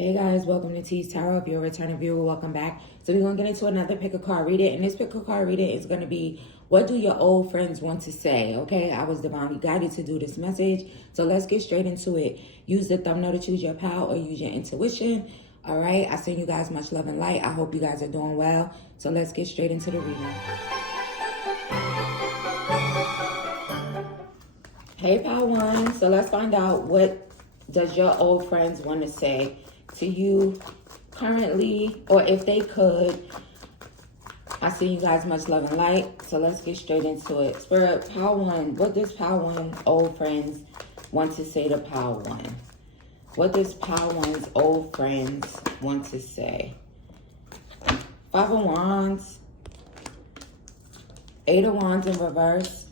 Hey guys, welcome to Teestarot. If you're a returning viewer, welcome back. So we're going to get into another pick a card reading. And this pick a card reading is going to be, what do your old friends want to say? Okay, I was divinely guided to do this message. So let's get straight into it. Use the thumbnail to choose your pal or use your intuition. All right, I send you guys much love and light. I hope you guys are doing well. So let's get straight into the reading. Hey, pal one. So let's find out, what does your old friends want to say to you currently, or if they could. I see you guys much love and light, so let's get straight into it. Spirit, pal one, what does pal one old friends want to say to pal one? What does pal one's old friends want to say? Five of Wands, Eight of Wands in reverse,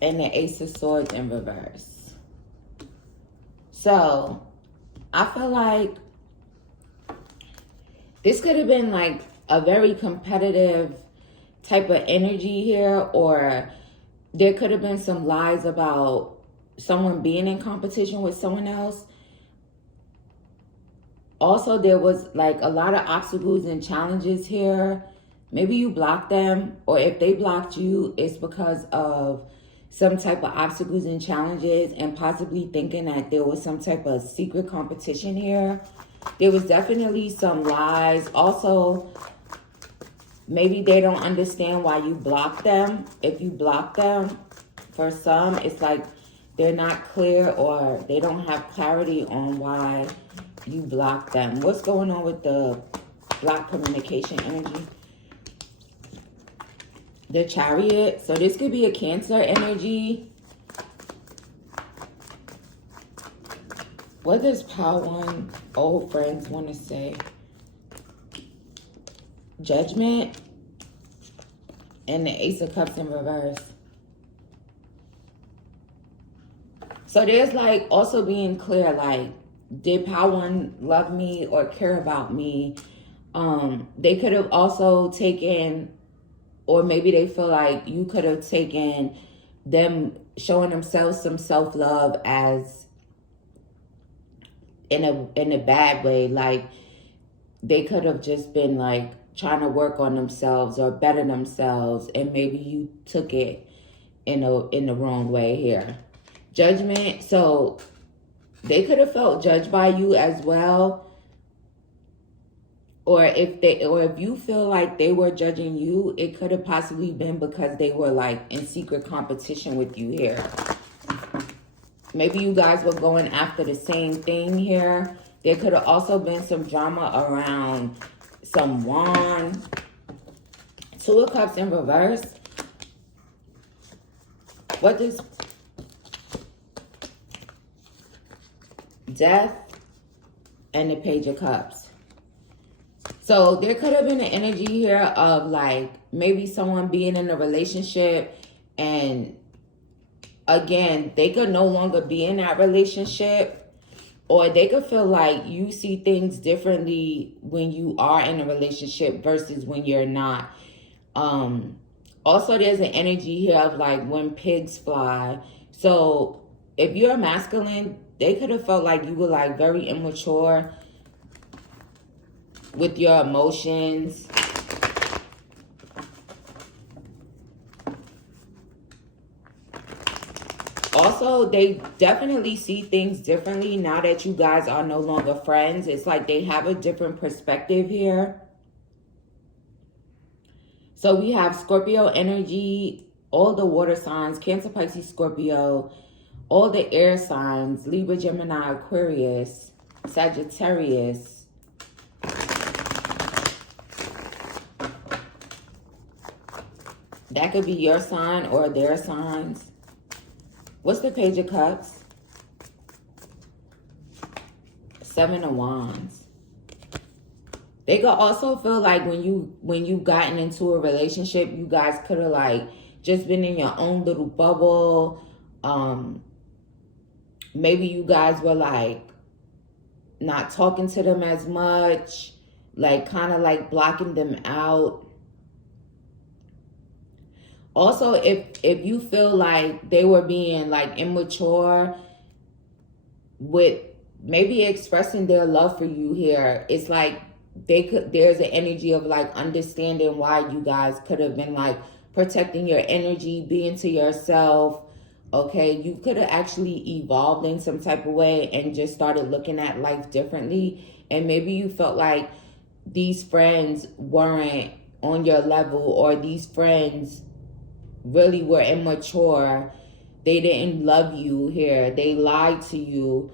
and the Ace of Swords in reverse. So I feel like this could have been like a very competitive type of energy here, or there could have been some lies about someone being in competition with someone else. Also, there was like a lot of obstacles and challenges here. Maybe you blocked them, or if they blocked you, it's because of some type of obstacles and challenges, and possibly thinking that there was some type of secret competition here. There was definitely some lies. Also, maybe they don't understand why you blocked them. If you block them, for some, it's like they're not clear, or they don't have clarity on why you block them. What's going on with the block communication energy? The Chariot. So this could be a Cancer energy. What does pal one old friends want to say? Judgment and the Ace of Cups in reverse. So there's like also being clear, like, did pal one love me or care about me? They could have also taken, or maybe they feel like you could have taken them showing themselves some self-love as in a bad way. Like they could have just been like trying to work on themselves or better themselves, and maybe you took it in the wrong way here. Judgment. So they could have felt judged by you as well. Or if you feel like they were judging you, it could have possibly been because they were like in secret competition with you here. Maybe you guys were going after the same thing here. There could have also been some drama around some wand. Two of Cups in reverse. What does Death and the Page of Cups? So there could have been an energy here of like maybe someone being in a relationship, and again, they could no longer be in that relationship, or they could feel like you see things differently when you are in a relationship versus when you're not. Also, there's an energy here of like when pigs fly. So if you're masculine, they could have felt like you were like very immature with your emotions. Also, they definitely see things differently now that you guys are no longer friends. It's like they have a different perspective here. So we have Scorpio energy, all the water signs, Cancer, Pisces, Scorpio, all the air signs, Libra, Gemini, Aquarius, Sagittarius. That could be your sign or their signs. What's the Page of Cups? Seven of Wands. They could also feel like when you gotten into a relationship, you guys could have like just been in your own little bubble. Maybe you guys were like not talking to them as much, like kind of like blocking them out. Also, if you feel like they were being like immature with maybe expressing their love for you here. It's like there's an energy of like understanding why you guys could have been like protecting your energy, being to yourself. Okay, you could have actually evolved in some type of way and just started looking at life differently. And maybe you felt like these friends weren't on your level, or these friends really were immature. They didn't love you here. They lied to you.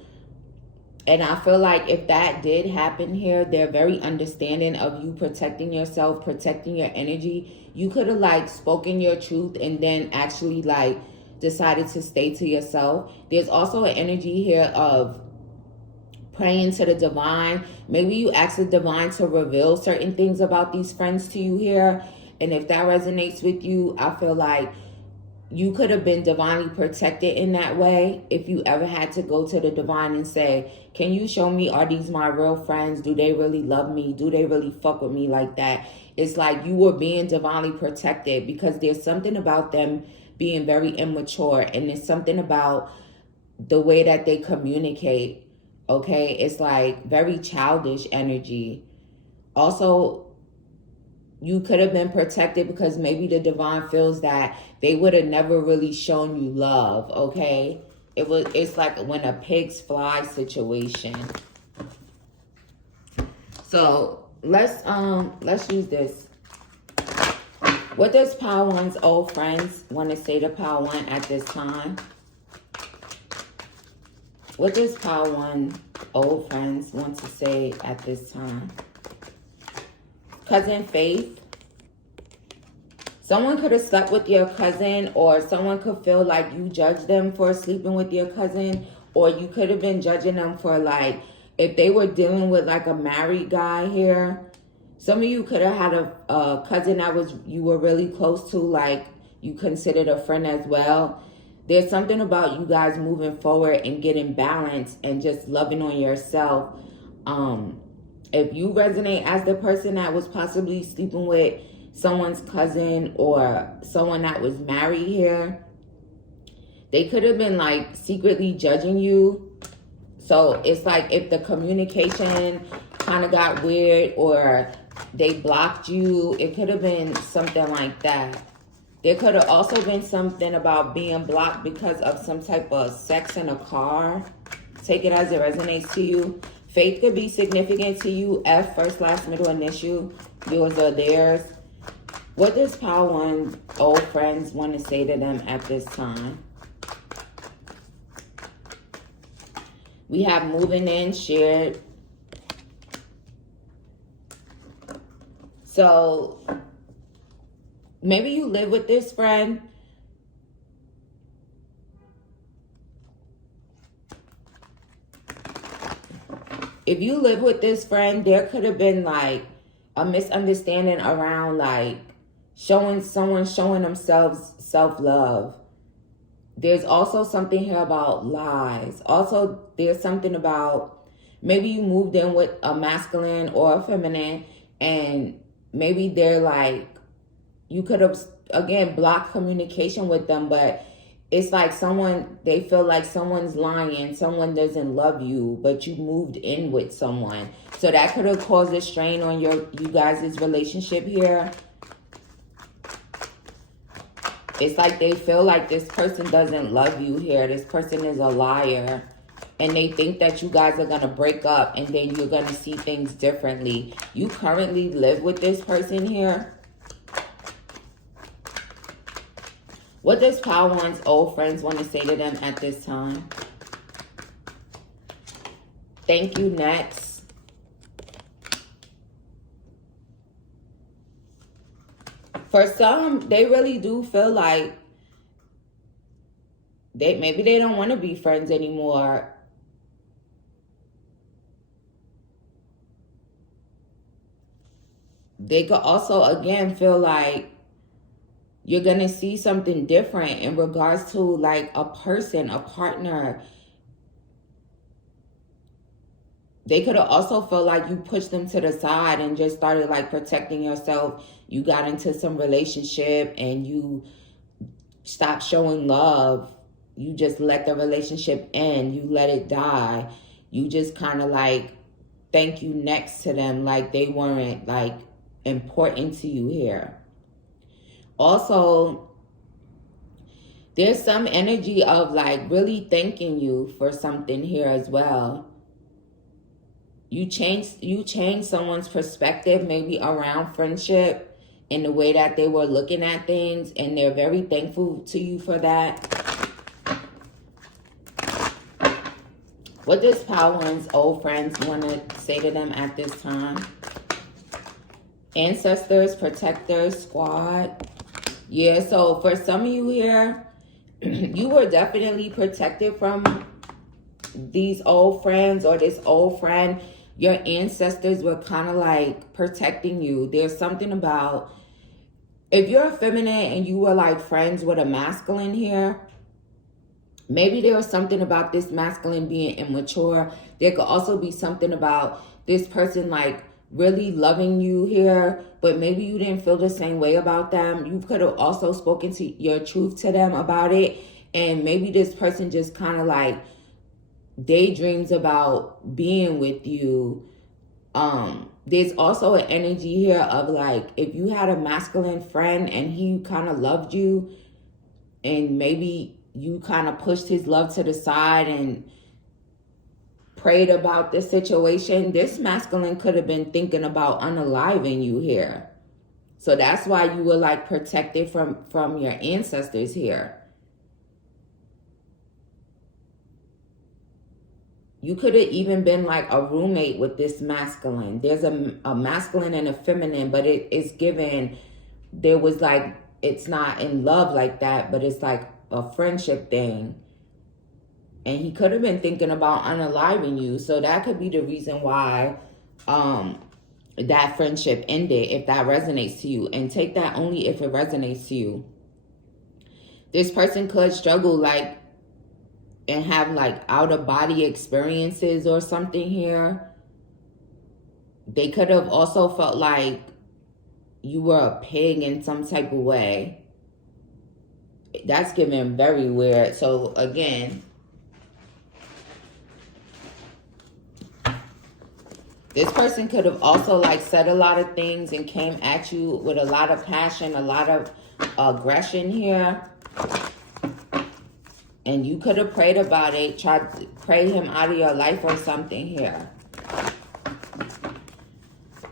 And I feel like if that did happen here, they're very understanding of you protecting yourself, protecting your energy. You could have like spoken your truth and then actually like decided to stay to yourself. There's also an energy here of praying to the divine. Maybe you ask the divine to reveal certain things about these friends to you here. And if that resonates with you, I feel like you could have been divinely protected in that way. If you ever had to go to the divine and say, can you show me, are these my real friends? Do they really love me? Do they really fuck with me like that? It's like you were being divinely protected, because there's something about them being very immature, and there's something about the way that they communicate. Okay, it's like very childish energy. Also, you could have been protected because maybe the divine feels that they would have never really shown you love. Okay, it's like when a pigs fly situation. So let's use this. What does Power One's old friends want to say to Power One at this time? What does Power One old friends want to say at this time? Cousin Faith. Someone could have slept with your cousin, or someone could feel like you judged them for sleeping with your cousin, or you could have been judging them for like, if they were dealing with like a married guy here. Some of you could have had a cousin that you were really close to, like you considered a friend as well. There's something about you guys moving forward and getting balanced and just loving on yourself. If you resonate as the person that was possibly sleeping with someone's cousin or someone that was married here, they could have been like secretly judging you. So it's like if the communication kind of got weird or they blocked you, it could have been something like that. There could have also been something about being blocked because of some type of sex in a car. Take it as it resonates to you. Faith could be significant to you. F, first, last, middle, initial. Yours or theirs. What does Power One old friends want to say to them at this time? We have moving in, shared. So maybe you live with this friend. If you live with this friend, there could have been like a misunderstanding around like showing themselves self-love. There's also something here about lies. Also, there's something about maybe you moved in with a masculine or a feminine, and maybe they're like, you could have, again, blocked communication with them, but it's like they feel like someone's lying, someone doesn't love you, but you moved in with someone. So that could have caused a strain on you guys' relationship here. It's like they feel like this person doesn't love you here. This person is a liar. And they think that you guys are going to break up and then you're going to see things differently. You currently live with this person here. What does Power One's old friends want to say to them at this time? Thank you. Next. For some, they really do feel like maybe they don't want to be friends anymore. They could also, again, feel like you're going to see something different in regards to like a person, a partner. They could have also felt like you pushed them to the side and just started like protecting yourself. You got into some relationship and you stopped showing love. You just let the relationship end. You let it die. you just kind of like thank you next to them like they weren't like important to you here. Also, there's some energy of like really thanking you for something here as well. You change someone's perspective maybe around friendship and the way that they were looking at things, and they're very thankful to you for that. What does Power One's old friends want to say to them at this time? Ancestors, protectors, squad. Yeah, so for some of you here, you were definitely protected from these old friends or this old friend. Your ancestors were kind of like protecting you. There's something about, if you're a feminine and you were like friends with a masculine here, maybe there was something about this masculine being immature. There could also be something about this person like really loving you here, but maybe you didn't feel the same way about them. You could have also spoken to your truth to them about it, and maybe this person just kind of like daydreams about being with you. There's also an energy here of like, if you had a masculine friend and he kind of loved you, and maybe you kind of pushed his love to the side and prayed about the situation, this masculine could have been thinking about unaliving you here. So that's why you were like protected from your ancestors here. You could have even been like a roommate with this masculine. There's a masculine and a feminine, but it's given, there was like, it's not in love like that, but it's like a friendship thing. And he could have been thinking about unaliving you. So that could be the reason why that friendship ended, if that resonates to you. And take that only if it resonates to you. This person could struggle like and have like out-of-body experiences or something here. They could have also felt like you were a pig in some type of way. That's given very weird. So again, this person could have also like said a lot of things and came at you with a lot of passion, a lot of aggression here. And you could have prayed about it, tried to pray him out of your life or something here.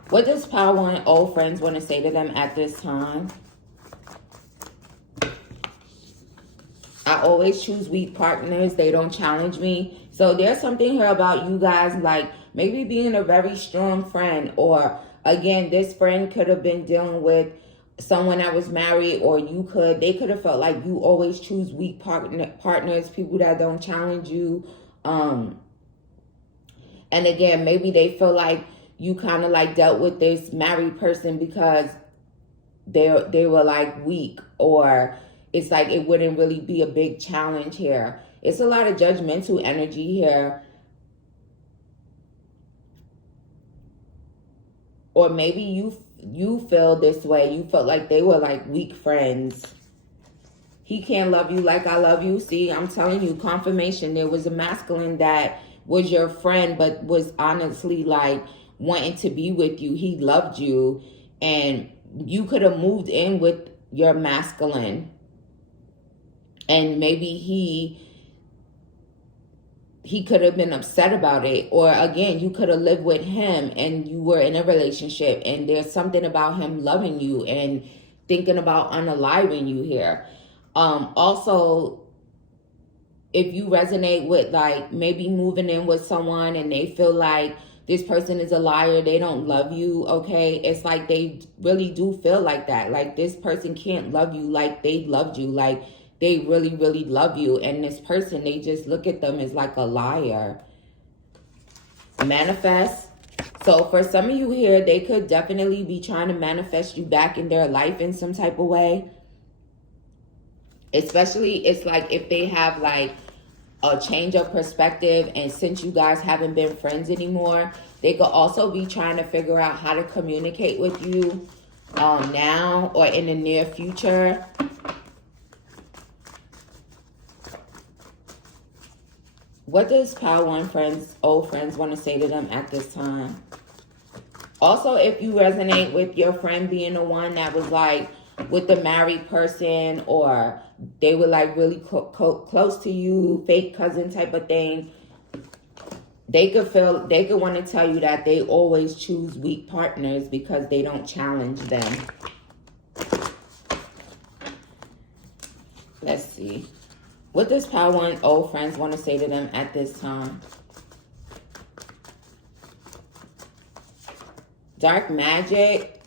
What does Power One old friends want to say to them at this time? I always choose weak partners. They don't challenge me. So there's something here about you guys like maybe being a very strong friend, or again, this friend could have been dealing with someone that was married, or they could have felt like you always choose weak partners, people that don't challenge you. And again, maybe they feel like you kind of like dealt with this married person because they were like weak, or it's like it wouldn't really be a big challenge here. It's a lot of judgmental energy here. Or maybe you feel this way. You felt like they were like weak friends. He can't love you like I love you. See, I'm telling you, confirmation. There was a masculine that was your friend, but was honestly like wanting to be with you. He loved you, and you could have moved in with your masculine. And maybe he could have been upset about it. Or again, you could have lived with him and you were in a relationship, and there's something about him loving you and thinking about unaliving you here. Also, if you resonate with like maybe moving in with someone and they feel like this person is a liar, they don't love you, okay? It's like they really do feel like that. Like this person can't love you like they loved you. Like they really, really love you. And this person, they just look at them as like a liar. Manifest. So for some of you here, they could definitely be trying to manifest you back in their life in some type of way. Especially, it's like if they have like a change of perspective, and since you guys haven't been friends anymore, they could also be trying to figure out how to communicate with you now or in the near future. What does Power One friends, old friends, want to say to them at this time? Also, if you resonate with your friend being the one that was like with the married person, or they were like really close to you, fake cousin type of thing, they could want to tell you that they always choose weak partners because they don't challenge them. Let's see. What does Power One old friends want to say to them at this time? Dark magic.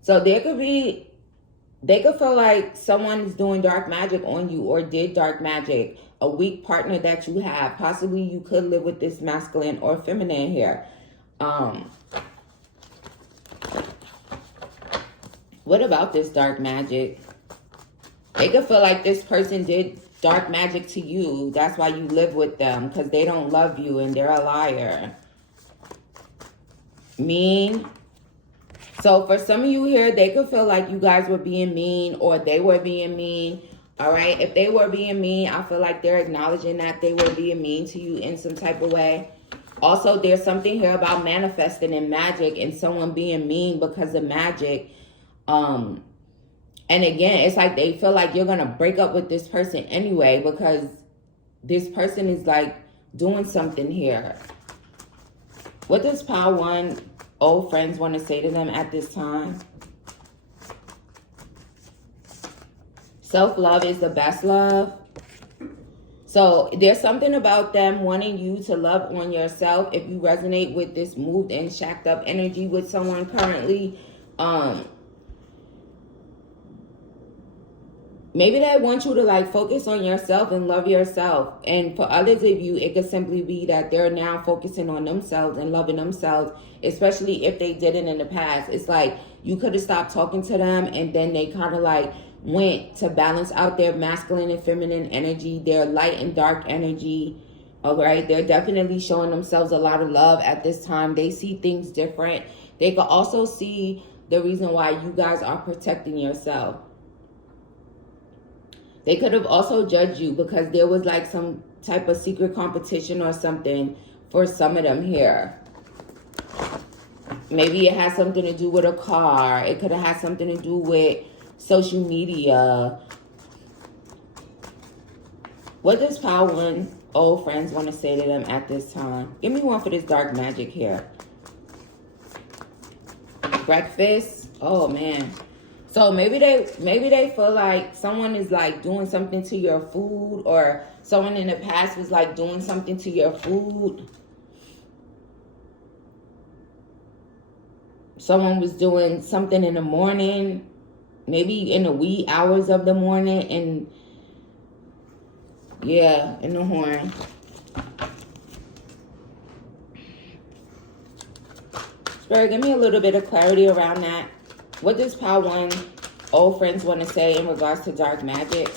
So they could feel like someone's doing dark magic on you or did dark magic. A weak partner that you have. Possibly you could live with this masculine or feminine here. What about this dark magic? They could feel like this person did dark magic to you. That's why you live with them, because they don't love you and they're a liar. Mean. So for some of you here, they could feel like you guys were being mean or they were being mean. All right. If they were being mean, I feel like they're acknowledging that they were being mean to you in some type of way. Also, there's something here about manifesting in magic and someone being mean because of magic. And again, it's like they feel like you're going to break up with this person anyway because this person is like doing something here. What does Power One old friends want to say to them at this time? Self-love is the best love. So there's something about them wanting you to love on yourself. If you resonate with this moved and shacked up energy with someone currently, maybe they want you to like focus on yourself and love yourself. And for others of you, it could simply be that they're now focusing on themselves and loving themselves, especially if they did it in the past. It's like you could have stopped talking to them and then they kind of like went to balance out their masculine and feminine energy, their light and dark energy. All right, they're definitely showing themselves a lot of love at this time. They see things different. They could also see the reason why you guys are protecting yourself. They could have also judged you because there was like some type of secret competition or something for some of them here. Maybe it has something to do with a car. It could have had something to do with social media. What does Power One old friends want to say to them at this time? Give me one for this dark magic here. Breakfast. Oh man. So maybe they feel like someone is like doing something to your food, or someone in the past was like doing something to your food. Someone was doing something in the morning, maybe in the wee hours of the morning, and yeah, in the horn. Spirit, give me a little bit of clarity around that. What does Power One old friends want to say in regards to dark magic?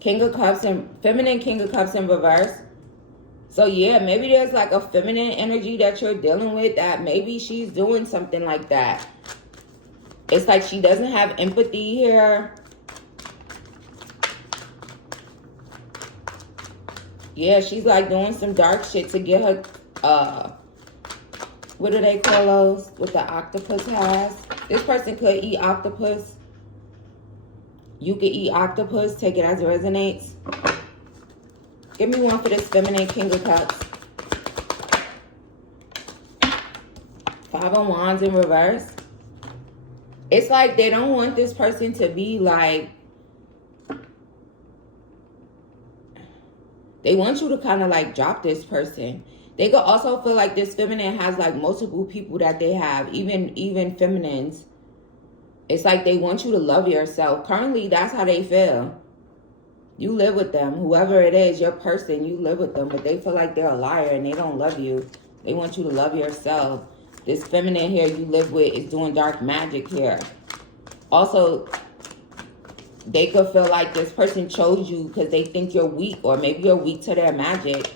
King of Cups and feminine King of Cups in reverse. So yeah, maybe there's like a feminine energy that you're dealing with that maybe she's doing something like that. It's like she doesn't have empathy here. Yeah, she's like doing some dark shit to get her, what do they call those? What the octopus has. This person could eat octopus. You could eat octopus. Take it as it resonates. Give me one for this feminine King of Cups. Five of Wands in reverse. It's like they don't want this person to be like, they want you to kind of like drop this person. They could also feel like this feminine has like multiple people that they have, even feminines. It's like they want you to love yourself. Currently, that's how they feel. You live with them. Whoever it is, your person, you live with them. But they feel like they're a liar and they don't love you. They want you to love yourself. This feminine here you live with is doing dark magic here. Also, they could feel like this person chose you because they think you're weak, or maybe you're weak to their magic.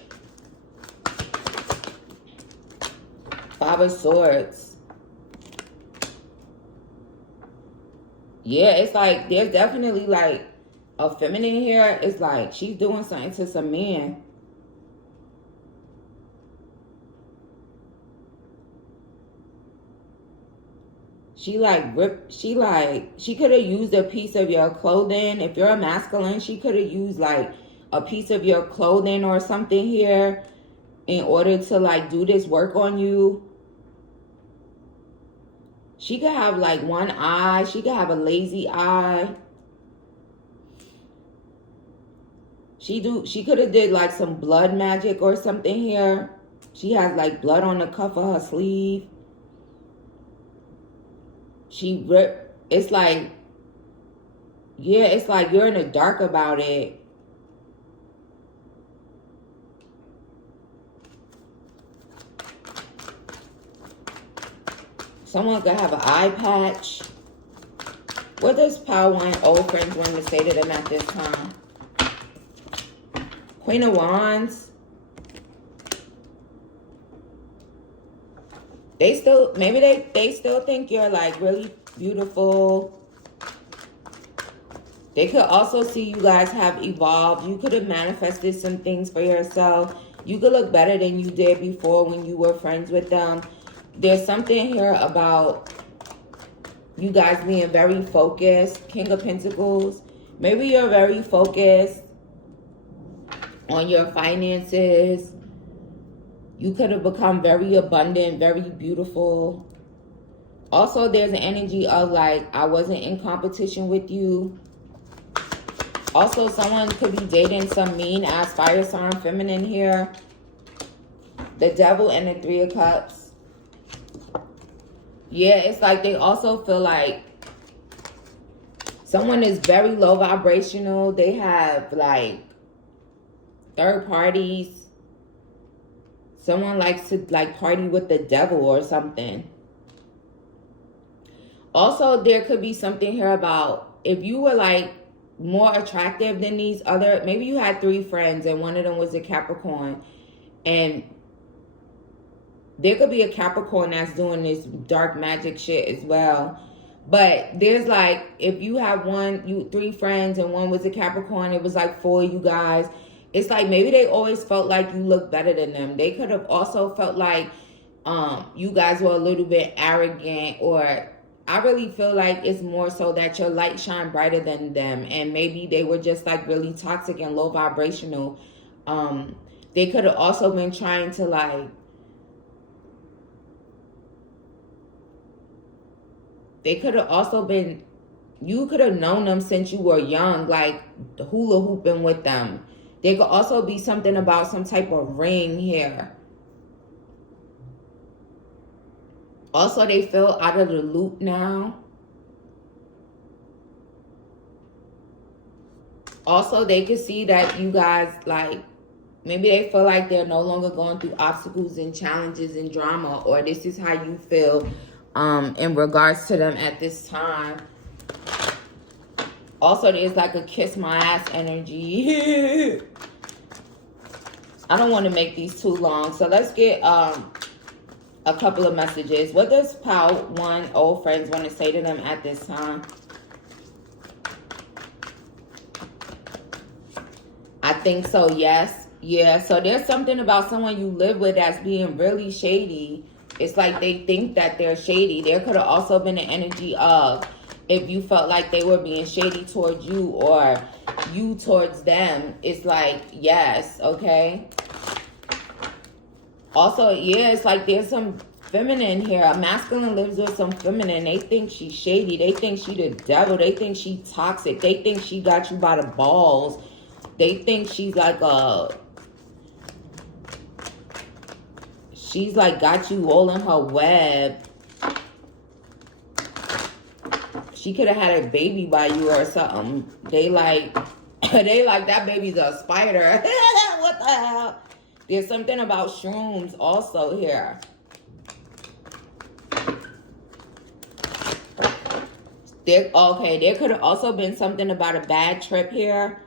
Five of Swords. Yeah, it's like there's definitely like a feminine here. It's like she's doing something to some men. She like ripped, she could have used a piece of your clothing. If you're a masculine, she could have used like a piece of your clothing or something here in order to like do this work on you. She could have like one eye. She could have a lazy eye. She could have did like some blood magic or something here. She has like blood on the cuff of her sleeve. She ripped. It's like, yeah, it's like you're in the dark about it. Someone could have an eye patch. What does Power One old friends want to say to them at this time? Queen of Wands. They still, maybe they still think you're like really beautiful. They could also see you guys have evolved. You could have manifested some things for yourself. You could look better than you did before when you were friends with them. There's something here about you guys being very focused. King of Pentacles. Maybe you're very focused on your finances. You could have become very abundant, very beautiful. Also, there's an energy of like, I wasn't in competition with you. Also, someone could be dating some mean-ass fire sign feminine here. The Devil and the Three of Cups. Yeah, it's like they also feel like someone is very low vibrational. They have like third parties. Someone likes to like party with the devil or something. Also, there could be something here about if you were like more attractive than these other, maybe you had 3 friends and one of them was a Capricorn, and there could be a Capricorn that's doing this dark magic shit as well. But there's like, if you have 3 friends and one was a Capricorn, it was like 4 of you guys. It's like maybe they always felt like you looked better than them. They could have also felt like you guys were a little bit arrogant, or I really feel like it's more so that your light shine brighter than them, and maybe they were just like really toxic and low vibrational. They could have also been trying to like, they could have also been, you could have known them since you were young, like hula hooping with them. There could also be something about some type of ring here. Also, they feel out of the loop now. Also, they could see that you guys, like, maybe they feel like they're no longer going through obstacles and challenges and drama, or this is how you feel in regards to them at this time. Also, there's like a kiss my ass energy. I don't want to make these too long, so let's get a couple of messages. What does Power One old friends want to say to them at this time? I think so, yes. Yeah, so there's something about someone you live with that's being really shady. It's like they think that they're shady. There could have also been an energy of, if you felt like they were being shady towards you or you towards them, it's like, yes, okay. Also, yeah, it's like there's some feminine here. A masculine lives with some feminine. They think she's shady. They think she the devil. They think she toxic. They think she got you by the balls. They think she's like she's like got you all in her web. She could have had a baby by you or something. They like that baby's a spider. What the hell? There's something about shrooms also here. There could have also been something about a bad trip here.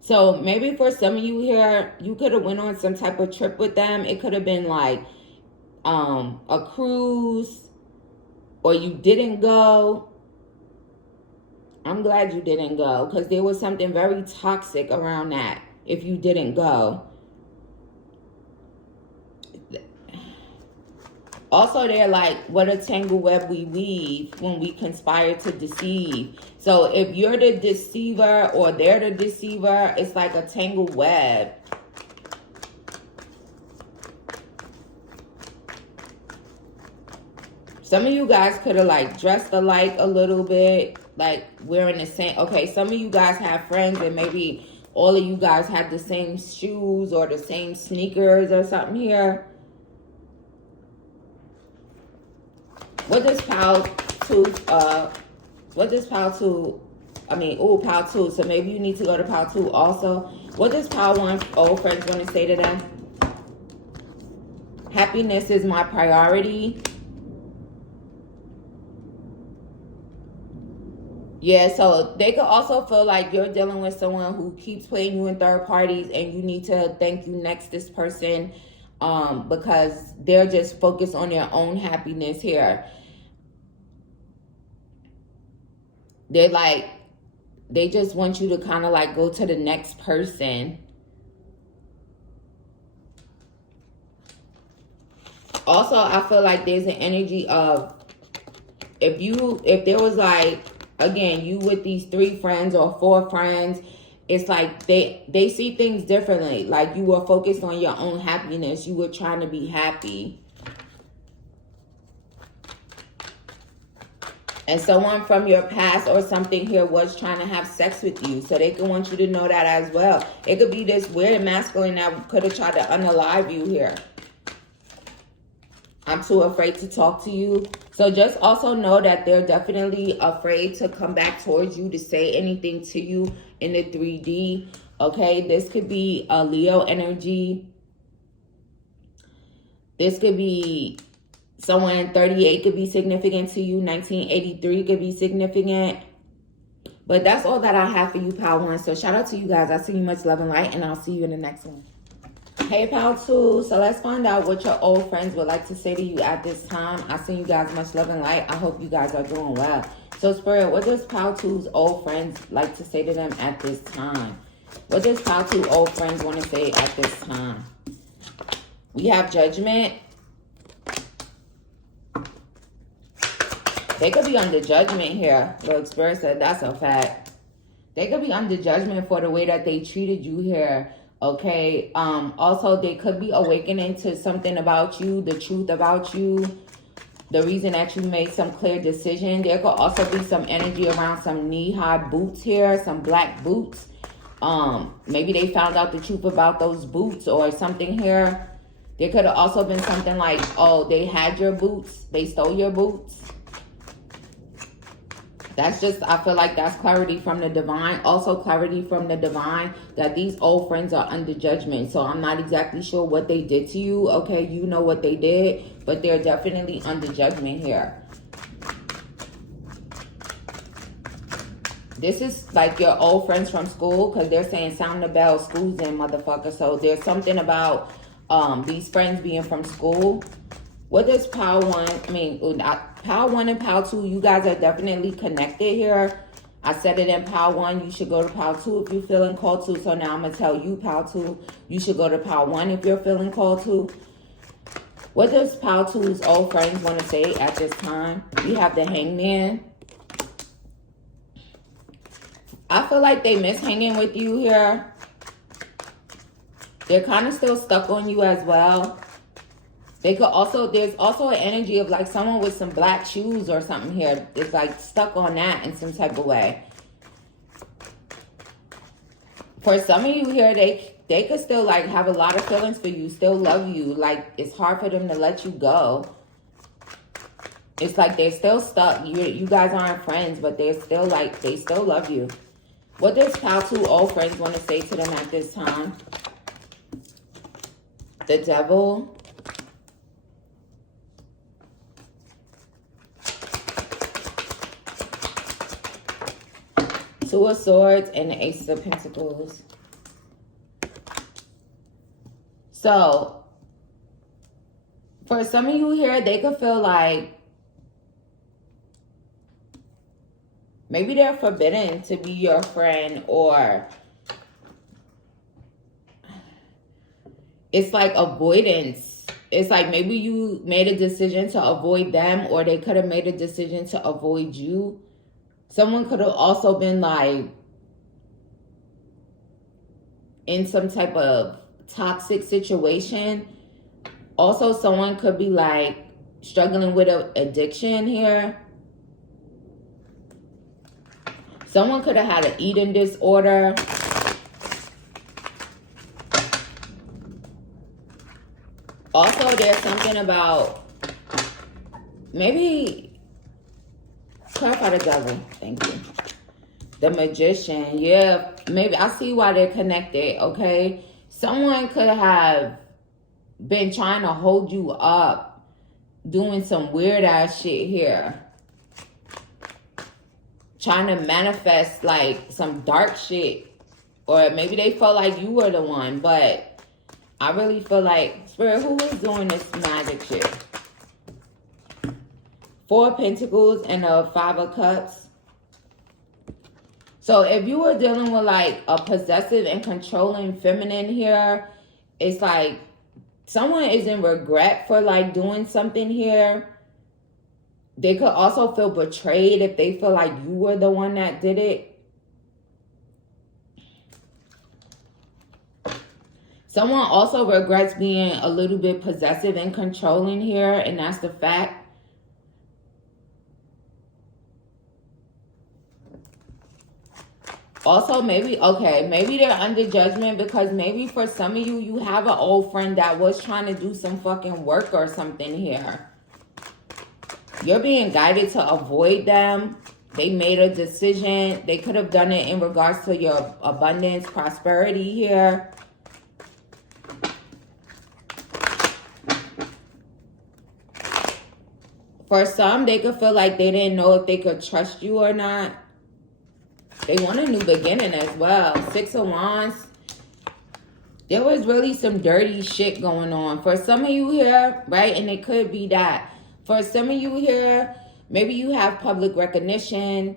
So maybe for some of you here, you could have went on some type of trip with them. It could have been like a cruise, or you didn't go. I'm glad you didn't go, because there was something very toxic around that if you didn't go. Also, they're like, what a tangled web we weave when we conspire to deceive. So if you're the deceiver or they're the deceiver, it's like a tangled web. Some of you guys could have like dressed alike a little bit, like wearing the same. Okay, some of you guys have friends and maybe all of you guys had the same shoes or the same sneakers or something here. What does Pal 2, what does Pal 2, Pal 2, so maybe you need to go to Pal 2 also. What does Pal 1 old friends want to say to them? Happiness is my priority. Yeah, so they could also feel like you're dealing with someone who keeps putting you in third parties and you need to thank you next this person because they're just focused on their own happiness here. They're like, they just want you to kind of like go to the next person. Also, I feel like there's an energy of if there was like, again, you with these 3 friends or 4 friends, it's like they see things differently. Like you were focused on your own happiness. You were trying to be happy. And someone from your past or something here was trying to have sex with you. So they can want you to know that as well. It could be this weird masculine that could have tried to unalive you here. I'm too afraid to talk to you. So just also know that they're definitely afraid to come back towards you, to say anything to you in the 3D. Okay, this could be a Leo energy. This could be someone 38 could be significant to you. 1983 could be significant. But that's all that I have for you, Pal 1. So shout out to you guys. I see you, much love and light, and I'll see you in the next one. Hey, Pal 2. So let's find out what your old friends would like to say to you at this time. I see you guys, much love and light. I hope you guys are doing well. So Spirit, what does Pal 2's old friends like to say to them at this time? What does Pal 2 old friends want to say at this time? We have Judgment. They could be under judgment here. Look, Spirit said that's a fact. They could be under judgment for the way that they treated you here. Okay. Also, they could be awakening to something about you, the truth about you, the reason that you made some clear decision. There could also be some energy around some knee-high boots here, some black boots. Maybe they found out the truth about those boots or something here. There could have also been something like, oh, they had your boots, they stole your boots. That's just, I feel like that's clarity from the divine. Also clarity from the divine that these old friends are under judgment. So I'm not exactly sure what they did to you. Okay, you know what they did, but they're definitely under judgment here. This is like your old friends from school, because they're saying sound the bell, school's in, motherfucker. So there's something about these friends being from school. What does Pal 1, Pal 1 and Pal 2, you guys are definitely connected here. I said it in Pal 1, you should go to Pal 2 if you're feeling called to. So now I'm going to tell you, Pal 2, you should go to Pal 1 if you're feeling called to. What does Pal 2's old friends want to say at this time? We have the Hangman. I feel like they miss hanging with you here. They're kind of still stuck on you as well. They could also, there's also an energy of like someone with some black shoes or something here. It's like stuck on that in some type of way. For some of you here, they could still like have a lot of feelings for you, still love you. Like it's hard for them to let you go. It's like they're still stuck. You guys aren't friends, but they're still like, they still love you. What does Pal 2 old friends want to say to them at this time? The Devil. Two of Swords and the Ace of Pentacles. So, for some of you here, they could feel like Maybe they're forbidden to be your friend, or it's like avoidance. It's like maybe you made a decision to avoid them, or they could have made a decision to avoid you. Someone could have also been like in some type of toxic situation. Also, someone could be like struggling with an addiction here. Someone could have had an eating disorder. Also, there's something about maybe clarify the devil. Thank you. The magician. Yeah, maybe I see why they're connected. Okay, someone could have been trying to hold you up, doing some weird ass shit here, trying to manifest like some dark shit, or maybe they felt like you were the one. But I really feel like, Spirit, who is doing this magic shit? 4 of Pentacles and a 5 of Cups. So if you were dealing with like a possessive and controlling feminine here, it's like someone is in regret for like doing something here. They could also feel betrayed if they feel like you were the one that did it. Someone also regrets being a little bit possessive and controlling here, and that's the fact. Also, maybe they're under judgment because maybe for some of you, you have an old friend that was trying to do some fucking work or something here. You're being guided to avoid them. They made a decision. They could have done it in regards to your abundance, prosperity here. For some, they could feel like they didn't know if they could trust you or not. They want a new beginning as well. 6 of Wands. There was really some dirty shit going on. For some of you here, right? And it could be that. For some of you here, maybe you have public recognition.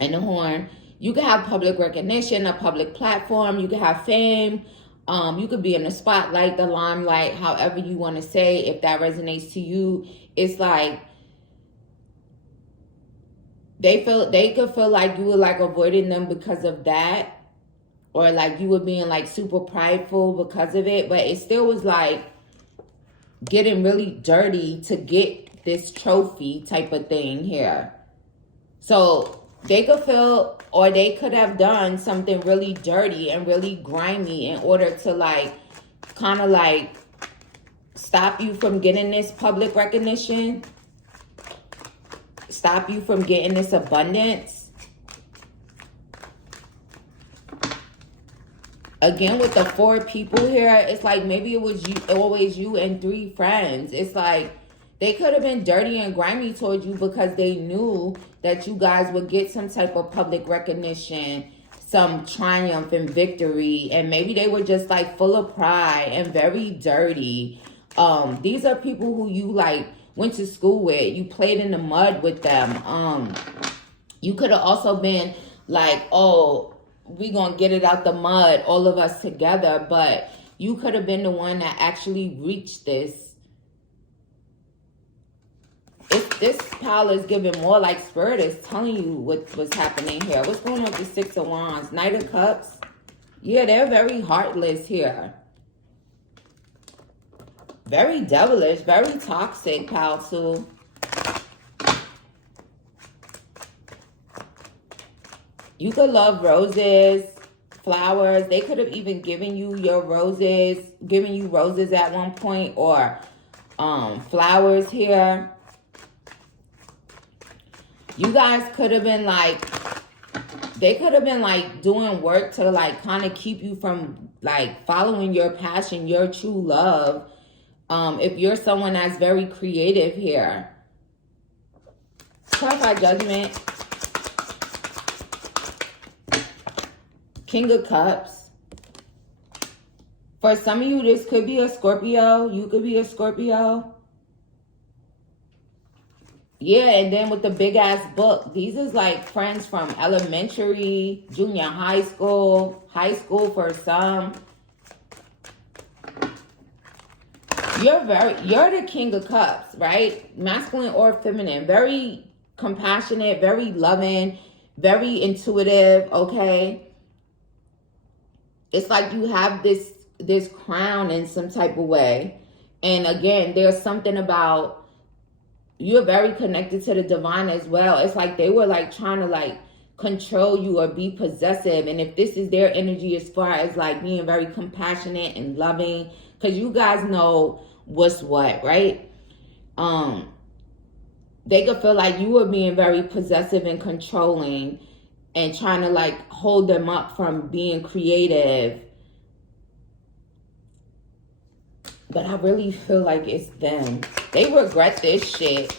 And the horn. You could have public recognition, a public platform. You could have fame. You could be in the spotlight, the limelight, however you want to say. If that resonates to you, it's like they could feel like you were like avoiding them because of that, or like you were being like super prideful because of it. But it still was like getting really dirty to get this trophy type of thing here. So they could feel, or they could have done something really dirty and really grimy in order to like kind of like stop you from getting this public recognition, stop you from getting this abundance. Again, with the 4 people here, it's like maybe it was you, always you and 3 friends. It's like they could have been dirty and grimy towards you because they knew that you guys would get some type of public recognition, some triumph and victory, and maybe they were just like full of pride and very dirty. These are people who you like went to school with. You played in the mud with them. You could have also been like, oh, we gonna get it out the mud, all of us together. But you could have been the one that actually reached this. This pile is giving more like Spirit is telling you what's happening here. What's going on with the 6 of Wands? Knight of Cups. Yeah, they're very heartless here. Very devilish, very toxic, pal, too. You could love roses, flowers. They could have even given you your roses, given you roses at one point, or flowers here. You guys could have been like, they could have been like doing work to like kind of keep you from like following your passion, your true love. If you're someone that's very creative here. Clarify Judgment. King of Cups. For some of you, this could be a Scorpio. You could be a Scorpio. Yeah, and then with the big ass book, these is like friends from elementary, junior high school for some. You're the King of Cups, right? Masculine or feminine. Very compassionate, very loving, very intuitive, okay? It's like you have this crown in some type of way. And again, there's something about you're very connected to the divine as well. It's like they were like trying to like control you or be possessive. And if this is their energy as far as like being very compassionate and loving, because you guys know what's what, right? They could feel like you were being very possessive and controlling and trying to like hold them up from being creative. But I really feel like it's them. They regret this shit.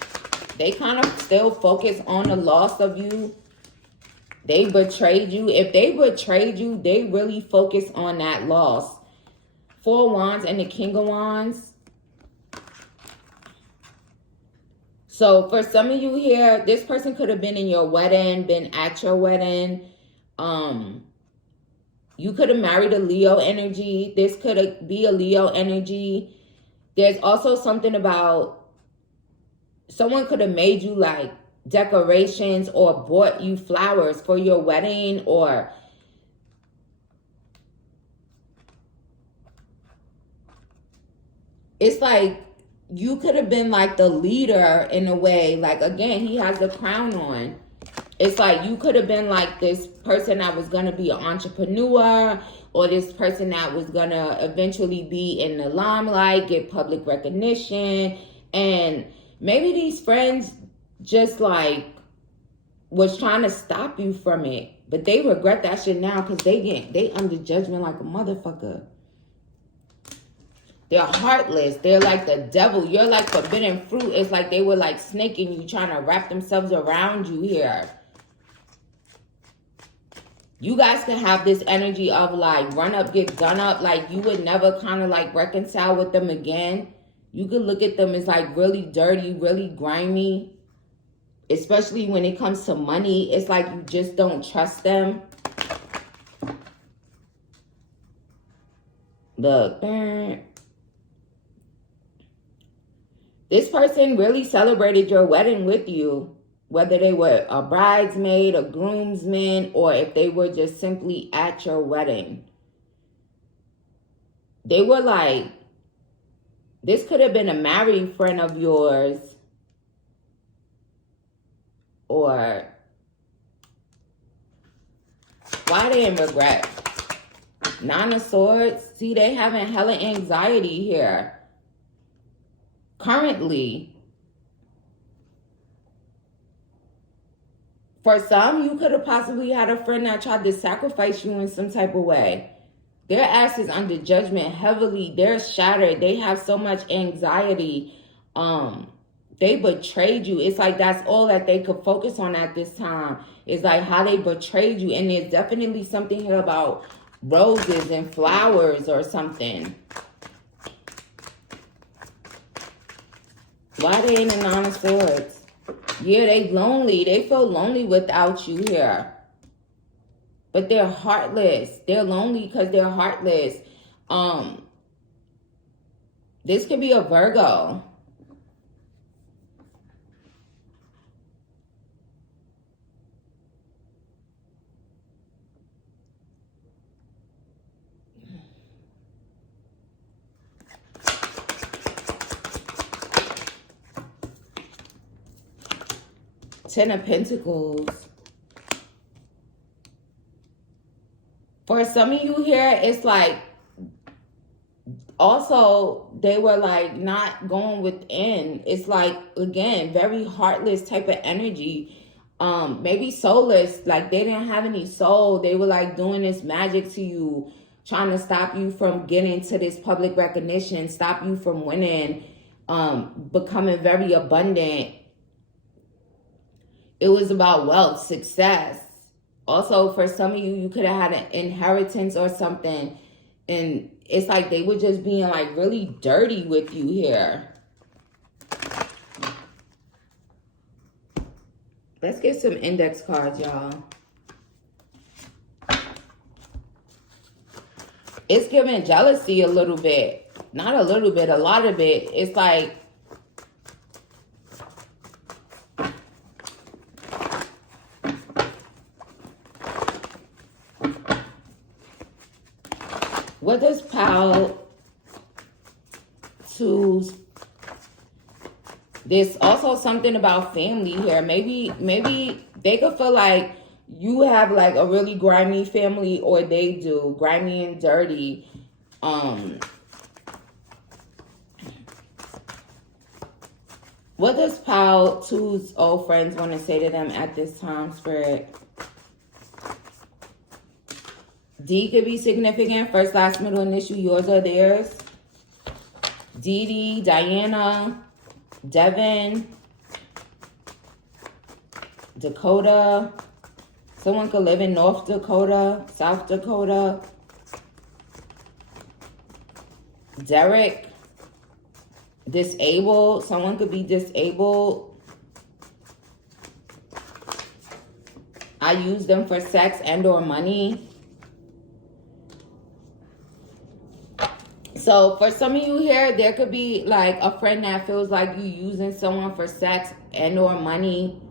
They kind of still focus on the loss of you. They betrayed you. If they betrayed you, they really focus on that loss. 4 Wands and the King of Wands. So for some of you here, this person could have been in your wedding, been at your wedding. You could have married a Leo energy. This could be a Leo energy. There's also something about someone could have made you like decorations or bought you flowers for your wedding, or it's like you could have been like the leader in a way. Like, again, he has the crown on. It's like you could have been like this person that was going to be an entrepreneur, or this person that was going to eventually be in the limelight, get public recognition. And maybe these friends just like was trying to stop you from it. But they regret that shit now because they under judgment like a motherfucker. They're heartless. They're like the devil. You're like forbidden fruit. It's like they were like snaking you, trying to wrap themselves around you here. You guys can have this energy of like run up, get done up. Like you would never kind of like reconcile with them again. You could look at them as like really dirty, really grimy. Especially when it comes to money. It's like you just don't trust them. Look. This person really celebrated your wedding with you. Whether they were a bridesmaid, a groomsman, or if they were just simply at your wedding. They were like, this could have been a married friend of yours. Or, why they in regret? 9 of Swords. See, they having hella anxiety here. Currently. For some, you could have possibly had a friend that tried to sacrifice you in some type of way. Their ass is under judgment heavily. They're shattered. They have so much anxiety. They betrayed you. It's like that's all that they could focus on at this time. It's like how they betrayed you. And there's definitely something here about roses and flowers or something. Why they in the 9 of Swords? Yeah, they lonely. They feel lonely without you here. But they're heartless. They're lonely because they're heartless. This could be a Virgo. Ten of Pentacles. For some of you here, it's like, also, they were like not going within. It's like, again, very heartless type of energy. Maybe soulless, like they didn't have any soul. They were like doing this magic to you, trying to stop you from getting to this public recognition, stop you from winning, becoming very abundant. It was about wealth, success. Also, for some of you, you could have had an inheritance or something. And it's like they were just being like really dirty with you here. Let's get some index cards, y'all. It's giving jealousy a little bit. Not a little bit, a lot of it. It's like, what does pile twos? There's also something about family here. Maybe they could feel like you have like a really grimy family, or they do, grimy and dirty. What does pile two's old friends want to say to them at this time, Spirit? D could be significant. First, last, middle, initial, yours or theirs. Dee Dee, Diana, Devin, Dakota. Someone could live in North Dakota, South Dakota. Derek, disabled. Someone could be disabled. I use them for sex and or money. So for some of you here, there could be like a friend that feels like you using someone for sex and or money.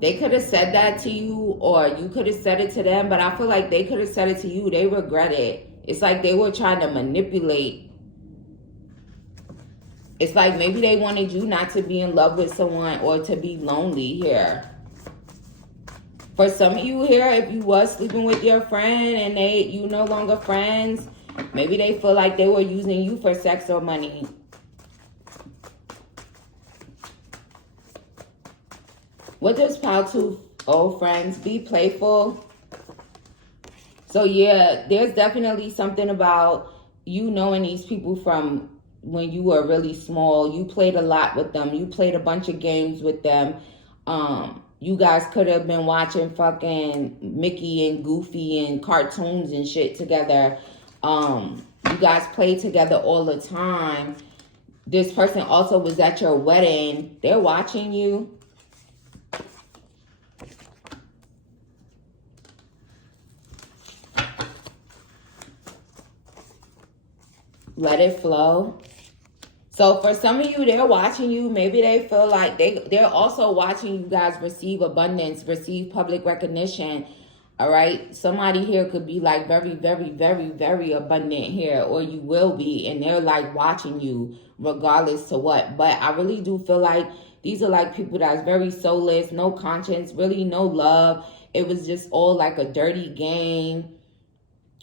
They could have said that to you, or you could have said it to them, but I feel like they could have said it to you. They regret it. It's like they were trying to manipulate. It's like maybe they wanted you not to be in love with someone or to be lonely here. For some of you here, if you was sleeping with your friend and you no longer friends, maybe they feel like they were using you for sex or money. What does pile two old friends? Be playful. So yeah, there's definitely something about you knowing these people from when you were really small. You played a lot with them. You played a bunch of games with them. You guys could have been watching fucking Mickey and Goofy and cartoons and shit together. You guys played together all the time. This person also was at your wedding. They're watching you. Let it flow. So for some of you, they're watching you. Maybe they feel like they're also watching you guys receive abundance, receive public recognition. All right. Somebody here could be like very, very, very, very abundant here, or you will be. And they're like watching you regardless to what. But I really do feel like these are like people that's very soulless, no conscience, really no love. It was just all like a dirty game.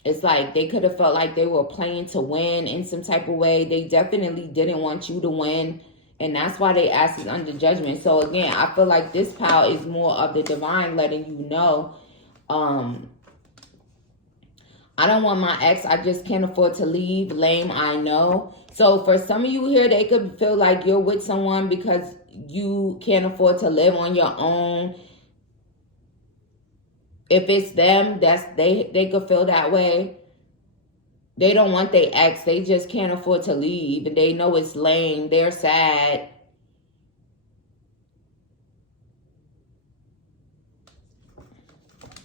It's like they could have felt like they were playing to win in some type of way. They definitely didn't want you to win. And that's why they asked us under judgment. So again, I feel like this pile is more of the divine letting you know, I don't want my ex. I just can't afford to leave. Lame, I know. So for some of you here, they could feel like you're with someone because you can't afford to live on your own. If it's them, they could feel that way. They don't want their ex. They just can't afford to leave. And they know it's lame. They're sad.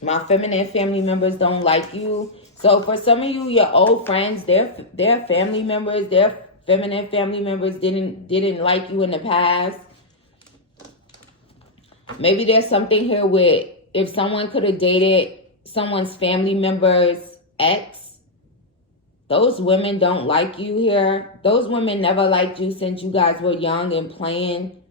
My feminine family members don't like you. So for some of you, your old friends, their family members, their feminine family members didn't like you in the past. Maybe there's something here with if someone could have dated someone's family member's ex, those women don't like you here. Those women never liked you since you guys were young and playing.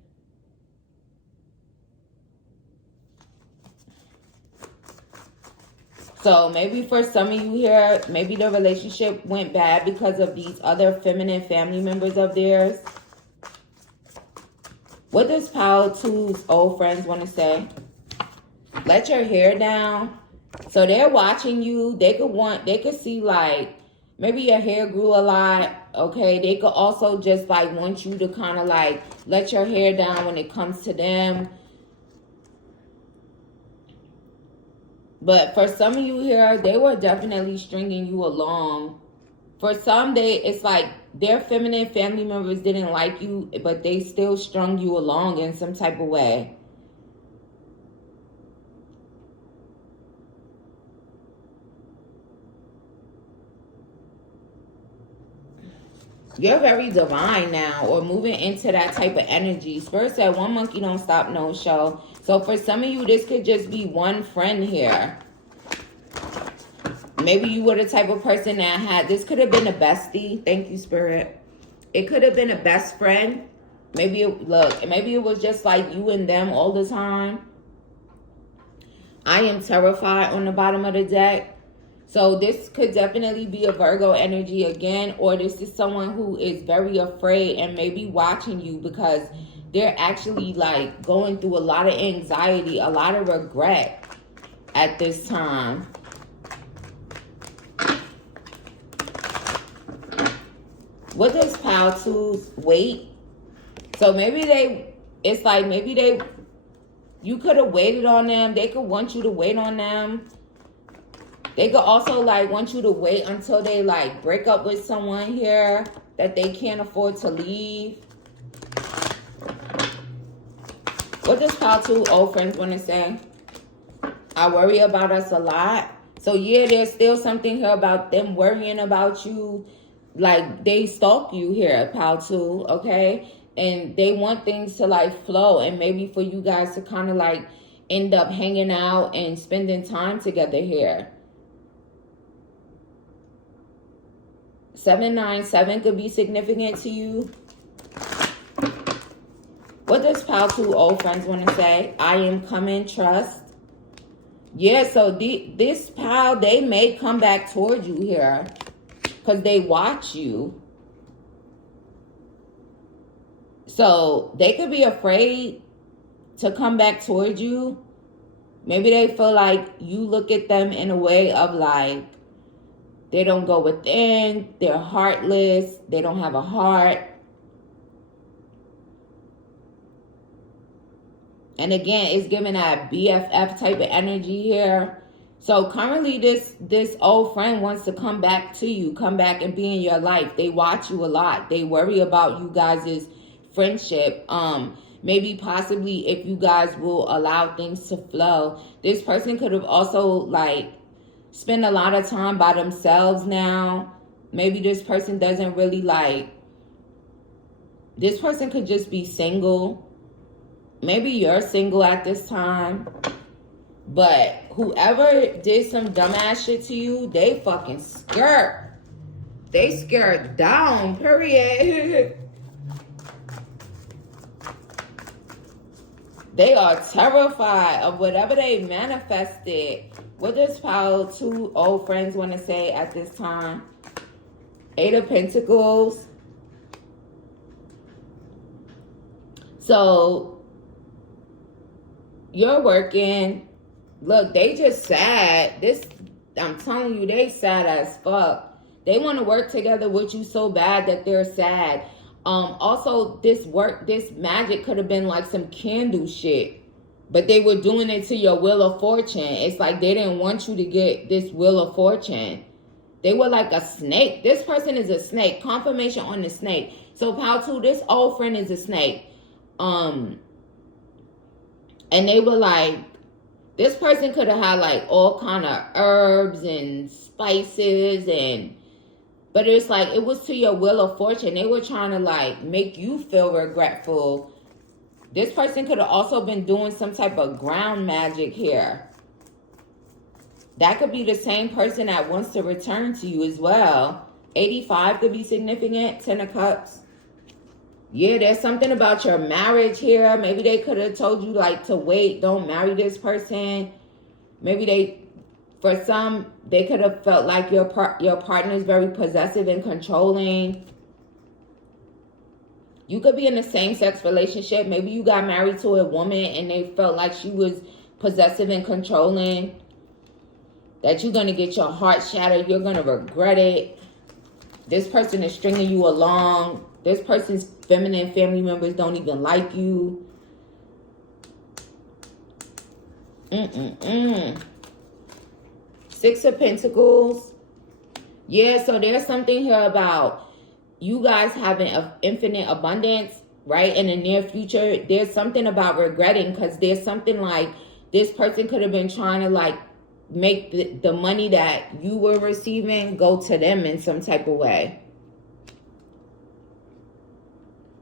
So maybe for some of you here, maybe the relationship went bad because of these other feminine family members of theirs. What does Power 2's old friends want to say? Let your hair down. So they're watching you. They could see like maybe your hair grew a lot. Okay. They could also just like want you to kind of like let your hair down when it comes to them. But for some of you here, they were definitely stringing you along. For some, it's like their feminine family members didn't like you, but they still strung you along in some type of way. You're very divine now, or moving into that type of energy. Spirit said, one monkey don't stop no show. So for some of you, this could just be one friend here. Maybe you were the type of person that had, this could have been a bestie. Thank you, Spirit. It could have been a best friend. Maybe it was just like you and them all the time. I am terrified on the bottom of the deck. So this could definitely be a Virgo energy again, or this is someone who is very afraid and maybe watching you because they're actually like going through a lot of anxiety, a lot of regret at this time. What does pile 2 wait? So maybe you could have waited on them. They could want you to wait on them. They could also like want you to wait until they like break up with someone here that they can't afford to leave. What does pile 2 old friends want to say? I worry about us a lot. So yeah, there's still something here about them worrying about you. Like they stalk you here, pile 2, okay? And they want things to like flow, and maybe for you guys to kind of like end up hanging out and spending time together here. 797 could be significant to you. What does pile 2 old friends want to say? I am coming, trust. Yeah, so this pile, they may come back towards you here because they watch you. So they could be afraid to come back towards you. Maybe they feel like you look at them in a way of like, they don't go within, they're heartless, they don't have a heart. And again, it's giving that BFF type of energy here. So currently this old friend wants to come back to you, come back and be in your life. They watch you a lot. They worry about you guys' friendship. Maybe possibly if you guys will allow things to flow. This person could have also like spend a lot of time by themselves now. Maybe this person doesn't really like, this person could just be single. Maybe you're single at this time. But whoever did some dumbass shit to you, they fucking scared. They scared down, period. They are terrified of whatever they manifested. What does pile 2 old friends want to say at this time? 8 of Pentacles. So you're working. Look, they just sad. I'm telling you, they sad as fuck. They want to work together with you so bad that they're sad. Also, this magic could have been like some candle shit. But they were doing it to your Wheel of Fortune. It's like they didn't want you to get this Wheel of Fortune. They were like a snake. This person is a snake. Confirmation on the snake. So pile 2, this old friend is a snake. And they were like, this person could have had like all kind of herbs and spices but it's like it was to your Wheel of Fortune. They were trying to like make you feel regretful. This person could have also been doing some type of ground magic here. That could be the same person that wants to return to you as well. 85 could be significant. 10 of Cups. Yeah, there's something about your marriage here. Maybe they could have told you like to wait. Don't marry this person. Maybe for some, they could have felt like your partner is very possessive and controlling. You could be in a same-sex relationship. Maybe you got married to a woman and they felt like she was possessive and controlling. That you're going to get your heart shattered. You're going to regret it. This person is stringing you along. This person's feminine family members don't even like you. 6 of Pentacles. Yeah, so there's something here about you guys having an infinite abundance, right? In the near future, there's something about regretting because there's something like this person could have been trying to like make the money that you were receiving go to them in some type of way.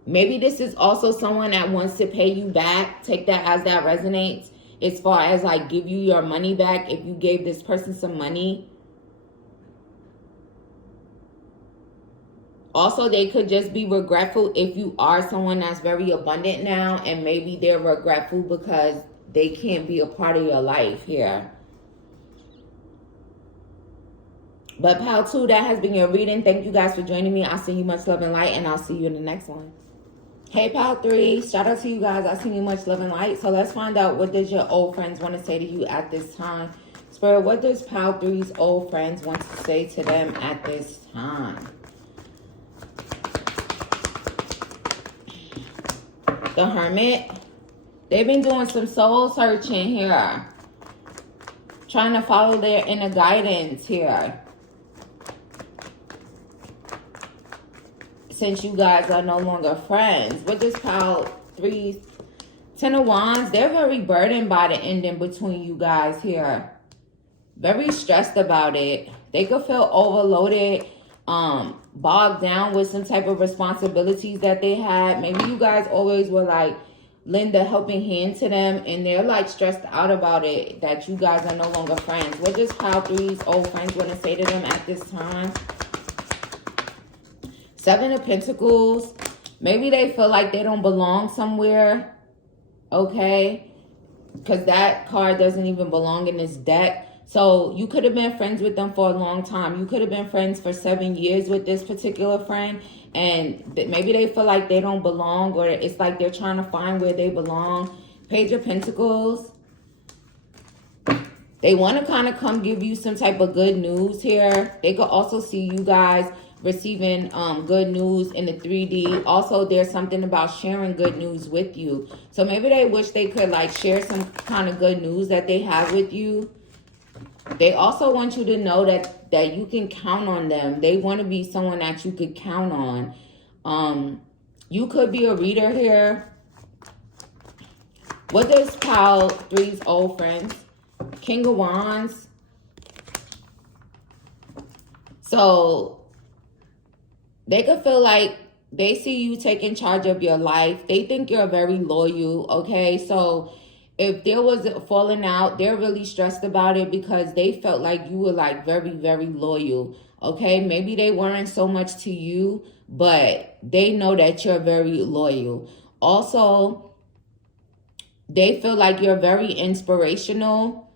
Maybe this is also someone that wants to pay you back. Take that as that resonates. As far as like give you your money back if you gave this person some money. Also, they could just be regretful if you are someone that's very abundant now, and maybe they're regretful because they can't be a part of your life here. But pal 2, that has been your reading. Thank you guys for joining me. I'll send you much love and light, and I'll see you in the next one. Hey pal 3, shout out to you guys. I send you much love and light. So let's find out, what does your old friends want to say to you at this time? Spirit, what does pal 3's old friends want to say to them at this time? The Hermit. They've been doing some soul searching here. Trying to follow their inner guidance here. Since you guys are no longer friends. What does pal 3's 10 of Wands? They're very burdened by the ending between you guys here. Very stressed about it. They could feel overloaded. Bogged down with some type of responsibilities that they had. Maybe you guys always were like lend a helping hand to them, and they're like stressed out about it that you guys are no longer friends. What does pal 3's old friends want to say to them at this time? 7 of Pentacles. Maybe they feel like they don't belong somewhere. Okay, because that card doesn't even belong in this deck. So you could have been friends with them for a long time. You could have been friends for 7 years with this particular friend. And maybe they feel like they don't belong, or it's like they're trying to find where they belong. Page of Pentacles. They want to kind of come give you some type of good news here. They could also see you guys receiving good news in the 3D. Also, there's something about sharing good news with you. So maybe they wish they could like share some kind of good news that they have with you. They also want you to know that you can count on them. They want to be someone that you could count on. You could be a reader here. What does pal 3's old friends? King of Wands. So they could feel like they see you taking charge of your life. They think you're very loyal, okay? So if there was a falling out, they're really stressed about it because they felt like you were like very, very loyal. Okay, maybe they weren't so much to you, but they know that you're very loyal. Also, they feel like you're very inspirational.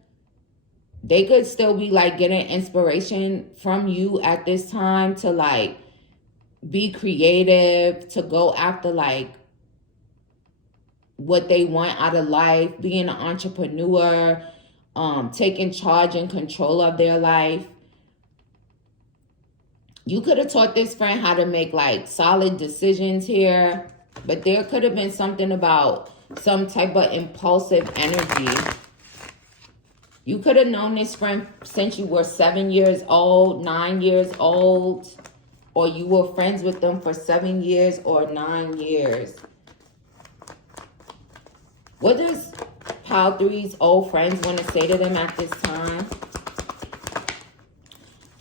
They could still be like getting inspiration from you at this time to like be creative, to go after like what they want out of life, being an entrepreneur, taking charge and control of their life. You could have taught this friend how to make like solid decisions here, but there could have been something about some type of impulsive energy. You could have known this friend since you were 7 years old, 9 years old, or you were friends with them for 7 years or 9 years. What does pal 3's old friends want to say to them at this time?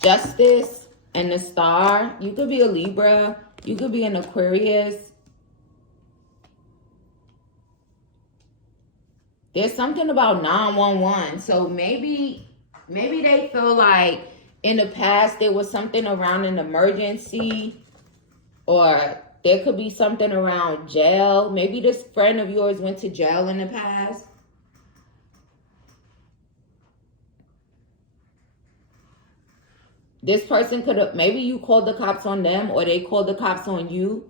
Justice and the Star. You could be a Libra. You could be an Aquarius. There's something about 911. So maybe they feel like in the past there was something around an emergency, or there could be something around jail. Maybe this friend of yours went to jail in the past. This person could have, maybe you called the cops on them or they called the cops on you.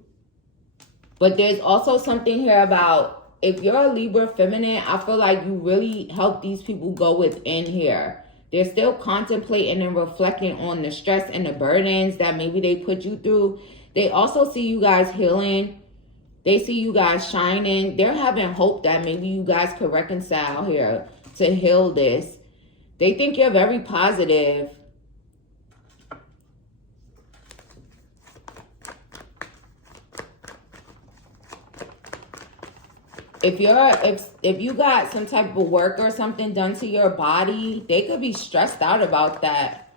But there's also something here about, if you're a Libra feminine, I feel like you really help these people go within here. They're still contemplating and reflecting on the stress and the burdens that maybe they put you through. They also see you guys healing. They see you guys shining. They're having hope that maybe you guys could reconcile here to heal this. They think you're very positive. If you got some type of work or something done to your body, they could be stressed out about that.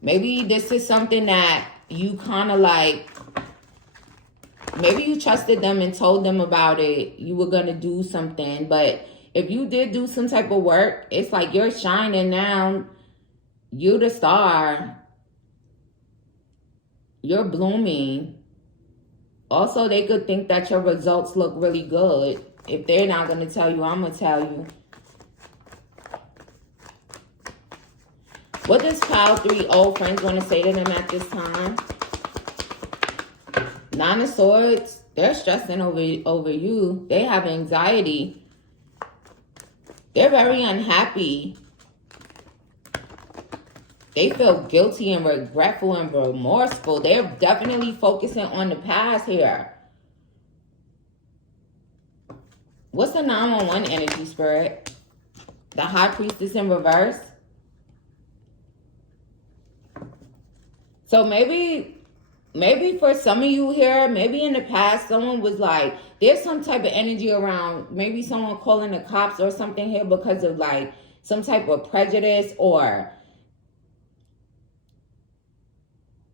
Maybe this is something that you kind of like Maybe you trusted them and told them about it. You were going to do something. But if you did do some type of work, it's like you're shining now. You're the star. You're blooming. Also, they could think that your results look really good. If they're not going to tell you, I'm going to tell you. What does pile 3 old friends want to say to them at this time? 9 of Swords. They're stressing over you. They have anxiety. They're very unhappy. They feel guilty and regretful and remorseful. They're definitely focusing on the past here. What's the 911 energy, Spirit? The High Priestess in reverse. So maybe for some of you here, maybe in the past, someone was like, there's some type of energy around, maybe someone calling the cops or something here because of like some type of prejudice, or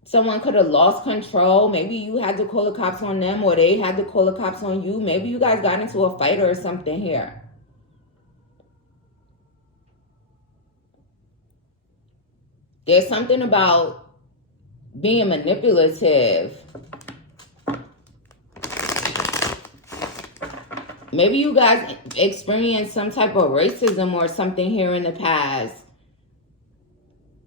someone could have lost control. Maybe you had to call the cops on them, or they had to call the cops on you. Maybe you guys got into a fight or something here. There's something about being manipulative. Maybe you guys experienced some type of racism or something here in the past.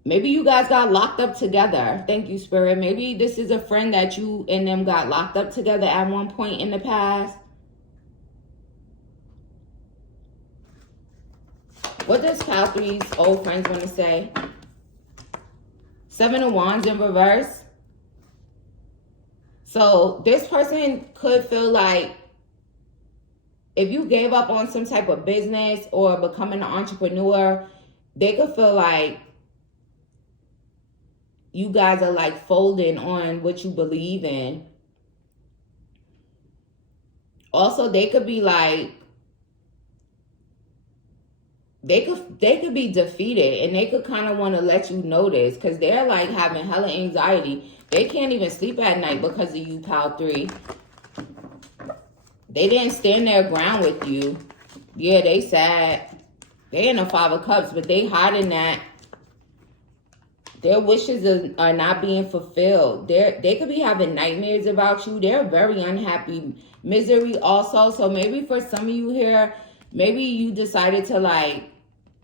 Maybe you guys got locked up together. Thank you, Spirit. Maybe this is a friend that you and them got locked up together at one point in the past. What does pile 3's old friends want to say? 7 of Wands in reverse. So this person could feel like if you gave up on some type of business or becoming an entrepreneur, they could feel like you guys are like folding on what you believe in. Also, they could be like, they could be defeated, and they could kind of want to let you know this because they're like having hella anxiety. They can't even sleep at night because of you, pile 3. They didn't stand their ground with you. Yeah, they sad. They in the 5 of Cups, but they hiding that. Their wishes are not being fulfilled. They could be having nightmares about you. They're very unhappy. Misery also. So maybe for some of you here, maybe you decided to like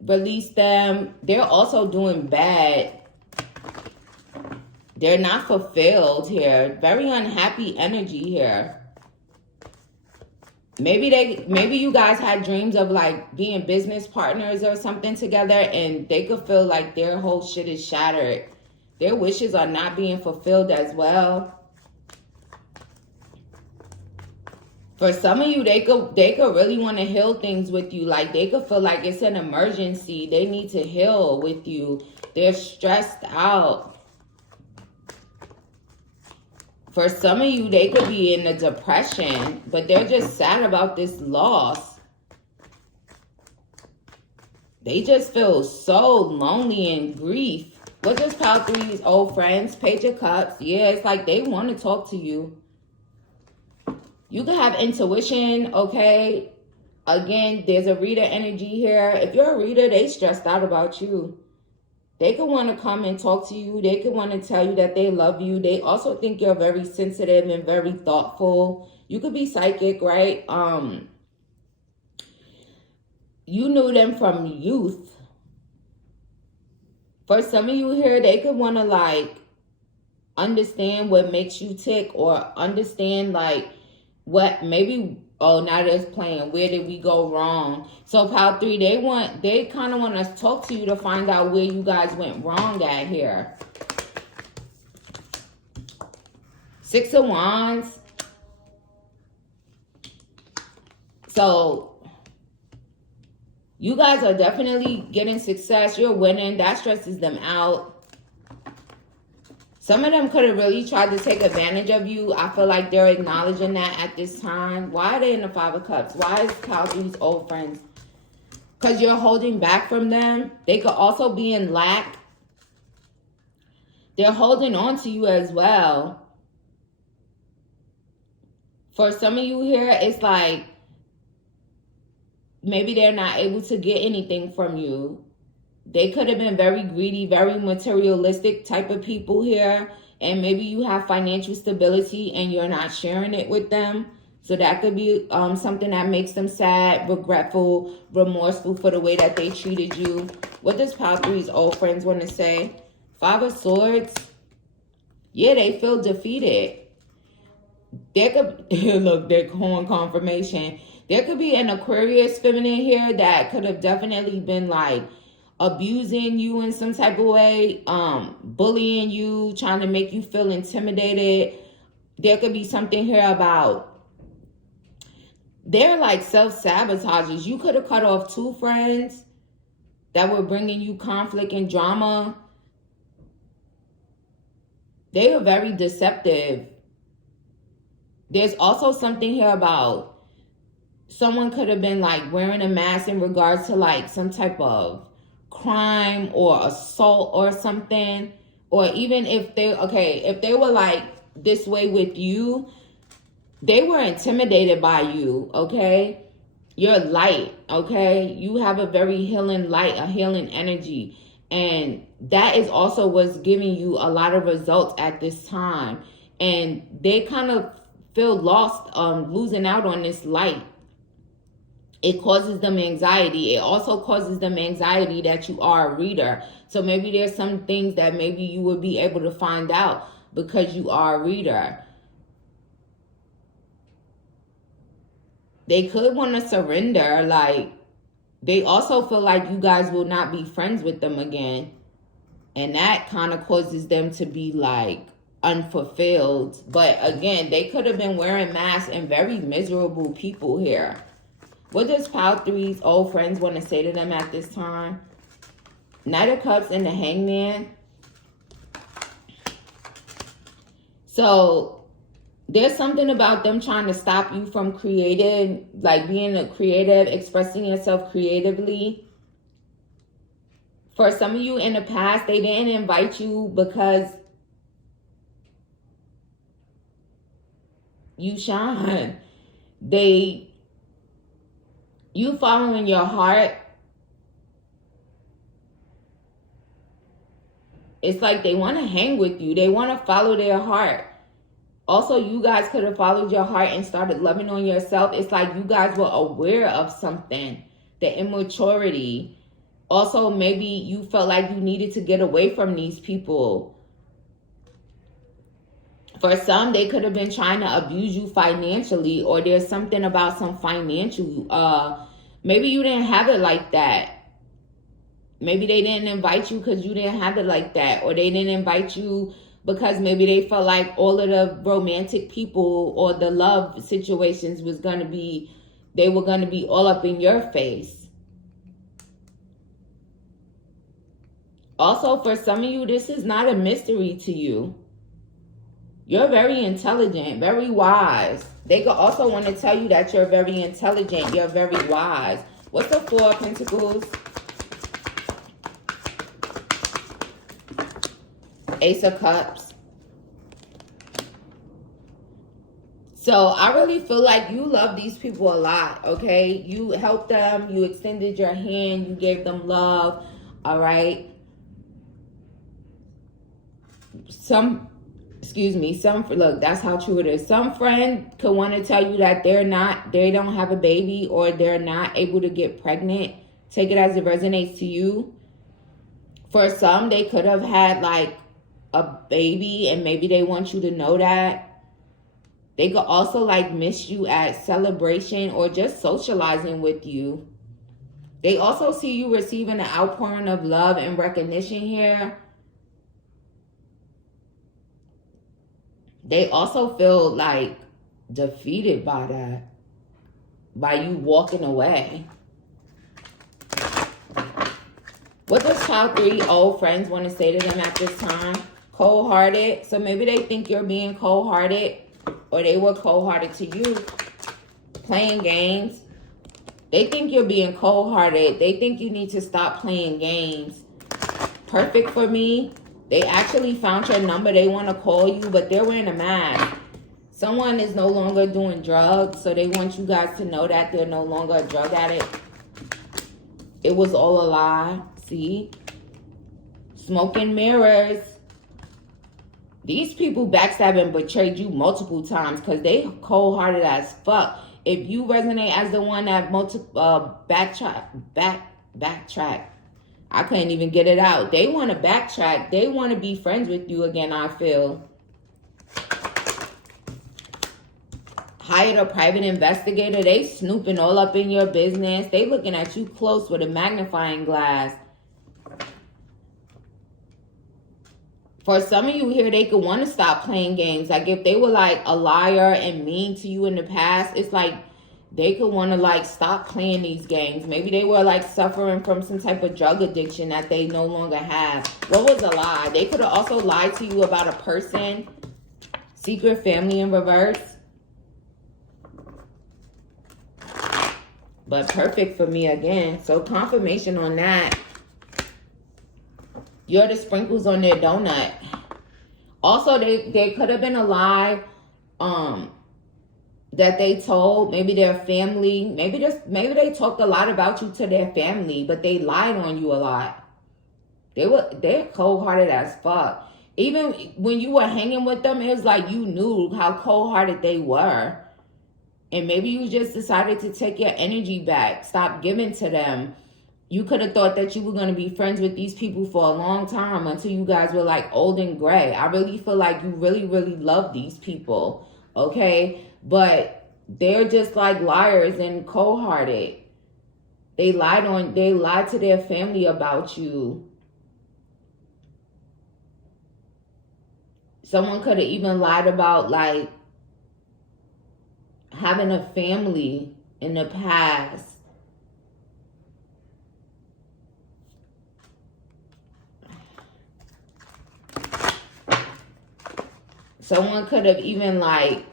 release them. They're also doing bad. They're not fulfilled here. Very unhappy energy here. Maybe you guys had dreams of like being business partners or something together, and they could feel like their whole shit is shattered. Their wishes are not being fulfilled as well. For some of you, they could really want to heal things with you. Like they could feel like it's an emergency. They need to heal with you. They're stressed out. For some of you, they could be in a depression, but they're just sad about this loss. They just feel so lonely and grief. What does pile 3's old friends? Page of Cups. Yeah, it's like they want to talk to you. You can have intuition, okay? Again, there's a reader energy here. If you're a reader, they stressed out about you. They could want to come and talk to you. They could want to tell you that they love you. They also think you're very sensitive and very thoughtful. You could be psychic, right? You knew them from youth. For some of you here, they could want to like understand what makes you tick, or understand like what maybe, oh, now they're playing, where did we go wrong? So pile 3, they kind of want to talk to you to find out where you guys went wrong at here. 6 of Wands. So you guys are definitely getting success. You're winning. That stresses them out. Some of them could have really tried to take advantage of you. I feel like they're acknowledging that at this time. Why are they in the 5 of Cups? Why is pile 3's old friends? Because you're holding back from them. They could also be in lack. They're holding on to you as well. For some of you here, it's like maybe they're not able to get anything from you. They could have been very greedy, very materialistic type of people here. And maybe you have financial stability and you're not sharing it with them. So that could be something that makes them sad, regretful, remorseful for the way that they treated you. What does Pile 3's old friends want to say? 5 of Swords. Yeah, they feel defeated. There could, look, they're calling confirmation. There could be an Aquarius feminine here that could have definitely been like abusing you in some type of way, bullying you, trying to make you feel intimidated. There could be something here about they're like self-sabotagers. You could have cut off 2 friends that were bringing you conflict and drama. They were very deceptive. There's also something here about someone could have been like wearing a mask in regards to like some type of crime or assault or something. Or even if they were like this way with you, they were intimidated by you, okay? You're light, okay? You have a very healing light, a healing energy. And that is also what's giving you a lot of results at this time. And they kind of feel lost, losing out on this light. It causes them anxiety. It also causes them anxiety that you are a reader. So maybe there's some things that maybe you will be able to find out because you are a reader. They could want to surrender. Like, they also feel like you guys will not be friends with them again. And that kind of causes them to be like unfulfilled. But again, they could have been wearing masks and very miserable people here. What does Pile 3's old friends want to say to them at this time? Knight of Cups and the Hangman. So there's something about them trying to stop you from creating, like being a creative, expressing yourself creatively. For some of you in the past, they didn't invite you because you shine. You following your heart. It's like they want to hang with you. They want to follow their heart. Also, you guys could have followed your heart and started loving on yourself. It's like you guys were aware of something. The immaturity. Also, maybe you felt like you needed to get away from these people. For some, they could have been trying to abuse you financially, or there's something about some financial, maybe you didn't have it like that. Maybe they didn't invite you because you didn't have it like that, or they didn't invite you because maybe they felt like all of the romantic people or the love situations was going to be, they were going to be all up in your face. Also, for some of you, this is not a mystery to you. You're very intelligent, very wise. They could also want to tell you that you're very intelligent, you're very wise. What's the 4 of Pentacles? Ace of Cups. So I really feel like you love these people a lot, okay? You helped them, you extended your hand, you gave them love, all right? Look, that's how true it is. Some friend could want to tell you that they don't have a baby or they're not able to get pregnant. Take it as it resonates to you. For some, they could have had like a baby and maybe they want you to know that. They could also like miss you at celebration or just socializing with you. They also see you receiving an outpouring of love and recognition here. They also feel like defeated by that, by you walking away. What does Pile 3 old friends want to say to them at this time? Cold-hearted. So maybe they think you're being cold-hearted, or they were cold-hearted to you. Playing games. They think you're being cold-hearted. They think you need to stop playing games. Perfect for me. They actually found your number. They want to call you, but they're wearing a mask. Someone is no longer doing drugs, so they want you guys to know that they're no longer a drug addict. It was all a lie. See? Smoke and mirrors. These people backstabbed and betrayed you multiple times because they cold-hearted as fuck. If you resonate as the one that backtrack. I couldn't even get it out. They want to backtrack. They want to be friends with you again, I feel. Hired a private investigator. They snooping all up in your business. They looking at you close with a magnifying glass. For some of you here, they could want to stop playing games. Like if they were like a liar and mean to you in the past, it's like they could want to like stop playing these games. Maybe they were like suffering from some type of drug addiction that they no longer have. What was a lie? They could have also lied to you about a person. Secret family in reverse. But perfect for me again. So confirmation on that. You're the sprinkles on their donut. Also, they could have been a lie that they told. Maybe their family. Maybe they talked a lot about you to their family, but they lied on you a lot. They're cold-hearted as fuck. Even when you were hanging with them, it was like you knew how cold-hearted they were. And maybe you just decided to take your energy back. Stop giving to them. You could have thought that you were going to be friends with these people for a long time until you guys were like old and gray. I really feel like you really, really love these people. Okay? But they're just like liars and cold-hearted. They lied to their family about you. Someone could have even lied about like having a family in the past. Someone could have even like,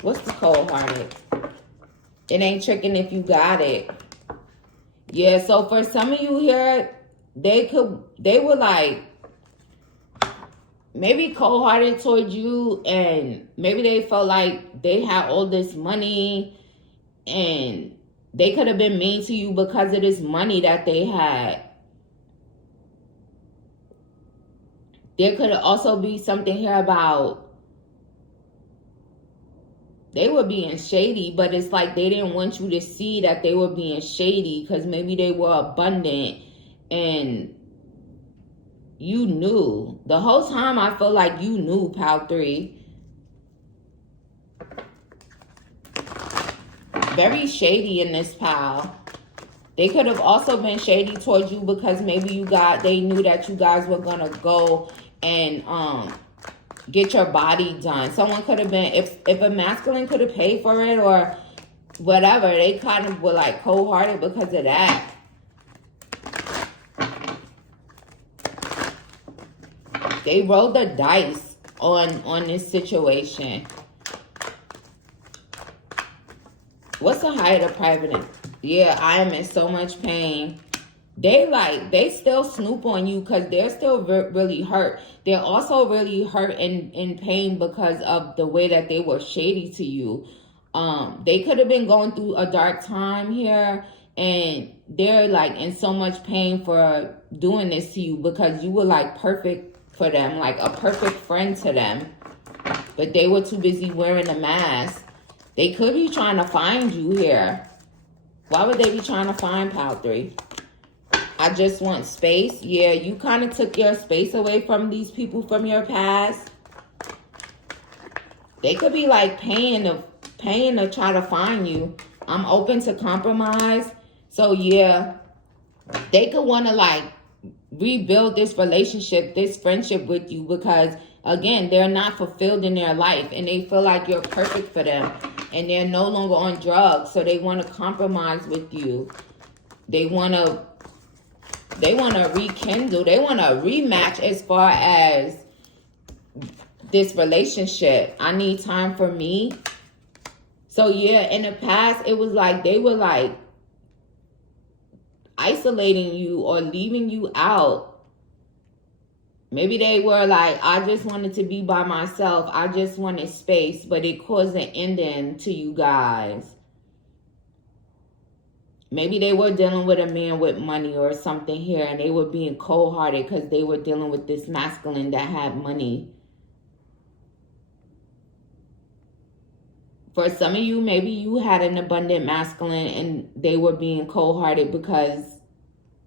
what's the cold-hearted? It ain't tricking if you got it. Yeah, so for some of you here, they were like, maybe cold-hearted towards you, and maybe they felt like they had all this money, and they could have been mean to you because of this money that they had. There could also be something here about they were being shady, but it's like they didn't want you to see that they were being shady because maybe they were abundant and you knew. The whole time I feel like you knew, Pal 3. Very shady in this pal. They could have also been shady towards you because maybe they knew that you guys were going to go and get your body done. Someone could have been, if a masculine could have paid for it or whatever, they kind of were like cold-hearted because of that. They rolled the dice on this situation. What's the height of private? Yeah, I am in so much pain. They still snoop on you because they're still really hurt. They're also really hurt and in pain because of the way that they were shady to you. They could have been going through a dark time here, and they're like in so much pain for doing this to you because you were like perfect for them, like a perfect friend to them. But they were too busy wearing a mask. They could be trying to find you here. Why would they be trying to find Pal 3? I just want space. Yeah, you kind of took your space away from these people from your past. They could be like paying to try to find you. I'm open to compromise. So yeah, they could want to like rebuild this relationship, this friendship with you because again, they're not fulfilled in their life and they feel like you're perfect for them and they're no longer on drugs. So they want to compromise with you. They want to rekindle. They want to rematch as far as this relationship. I need time for me. So yeah, in the past, it was like they were like isolating you or leaving you out Maybe they were like, I just wanted to be by myself. I just wanted space, but it caused an ending to you guys. Maybe they were dealing with a man with money or something here, and they were being cold-hearted because they were dealing with this masculine that had money. For some of you, maybe you had an abundant masculine and they were being cold-hearted because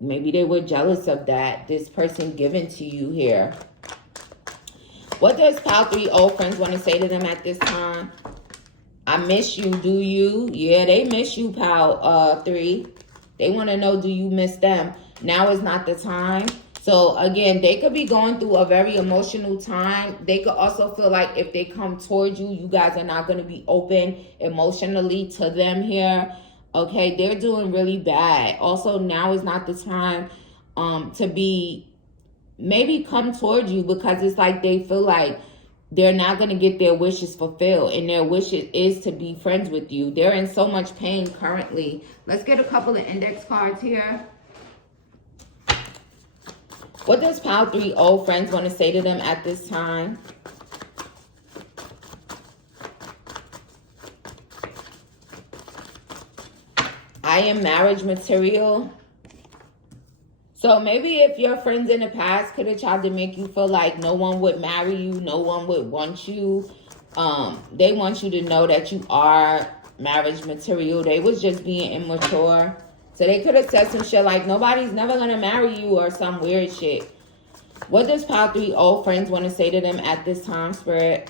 maybe they were jealous of that. This person given to you here. What does Pile 3 old friends want to say to them at this time? I miss you, do you? Yeah, they miss you, Pile 3. They want to know, do you miss them? Now is not the time. So, again, they could be going through a very emotional time. They could also feel like if they come towards you, you guys are not going to be open emotionally to them here. Okay, they're doing really bad. Also, now is not the time to be, maybe come towards you because it's like they feel like they're not going to get their wishes fulfilled. And their wish is to be friends with you. They're in so much pain currently. Let's get a couple of index cards here. What does Pile 3 old friends want to say to them at this time? I am marriage material. So maybe if your friends in the past could have tried to make you feel like no one would marry you, no one would want you. They want you to know that you are marriage material. They was just being immature. So they could have said some shit like nobody's never going to marry you or some weird shit. What does Pile 3 old friends want to say to them at this time, Spirit?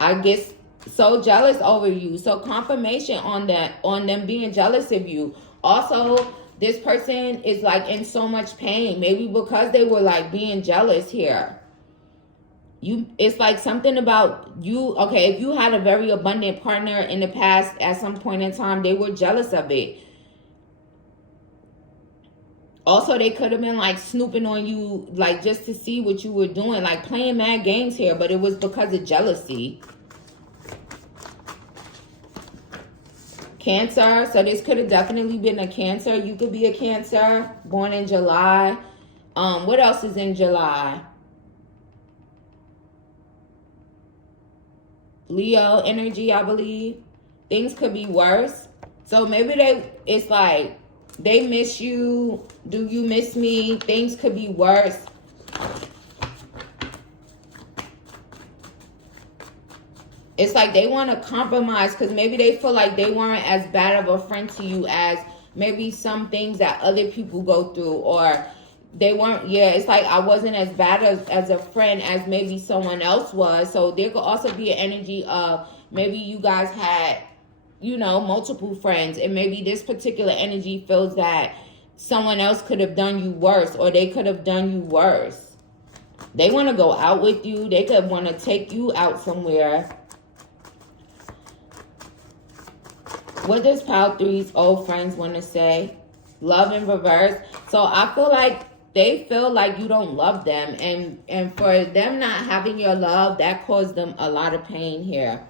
I guess so jealous over you. So confirmation on that, on them being jealous of you. Also, this person is like in so much pain. Maybe because they were like being jealous here. It's like something about you. Okay, if you had a very abundant partner in the past at some point in time, they were jealous of it. Also, they could have been like snooping on you, like just to see what you were doing, like playing mad games here, but it was because of jealousy. Cancer. So this could have definitely been a Cancer. You could be a Cancer, born in July. What else is in July? Leo energy, I believe. Things could be worse. So maybe it's like they miss you. Do you miss me? Things could be worse. It's like they want to compromise because maybe they feel like they weren't as bad of a friend to you as maybe some things that other people go through, or they weren't, yeah, it's like I wasn't as bad as a friend as maybe someone else was. So there could also be an energy of maybe you guys had, you know, multiple friends, and maybe this particular energy feels that someone else could have done you worse, or they could have done you worse. They want to go out with you. They could want to take you out somewhere. What does Pile 3's old friends want to say? Love in reverse. So I feel like they feel like you don't love them. And for them not having your love, that caused them a lot of pain here.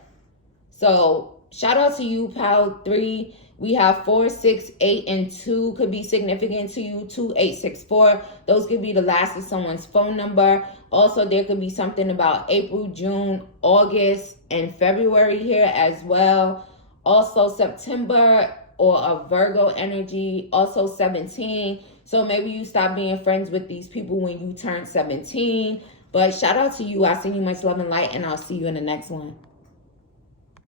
So shout out to you, Pile 3. We have 4, 6, 8, and 2 could be significant to you. 2, 8, 6, 4. Those could be the last of someone's phone number. Also, there could be something about April, June, August, and February here as well. Also September or a Virgo energy. Also 17. So maybe you stop being friends with these people when you turn 17. But shout out to you. I send you much love and light, and I'll see you in the next one.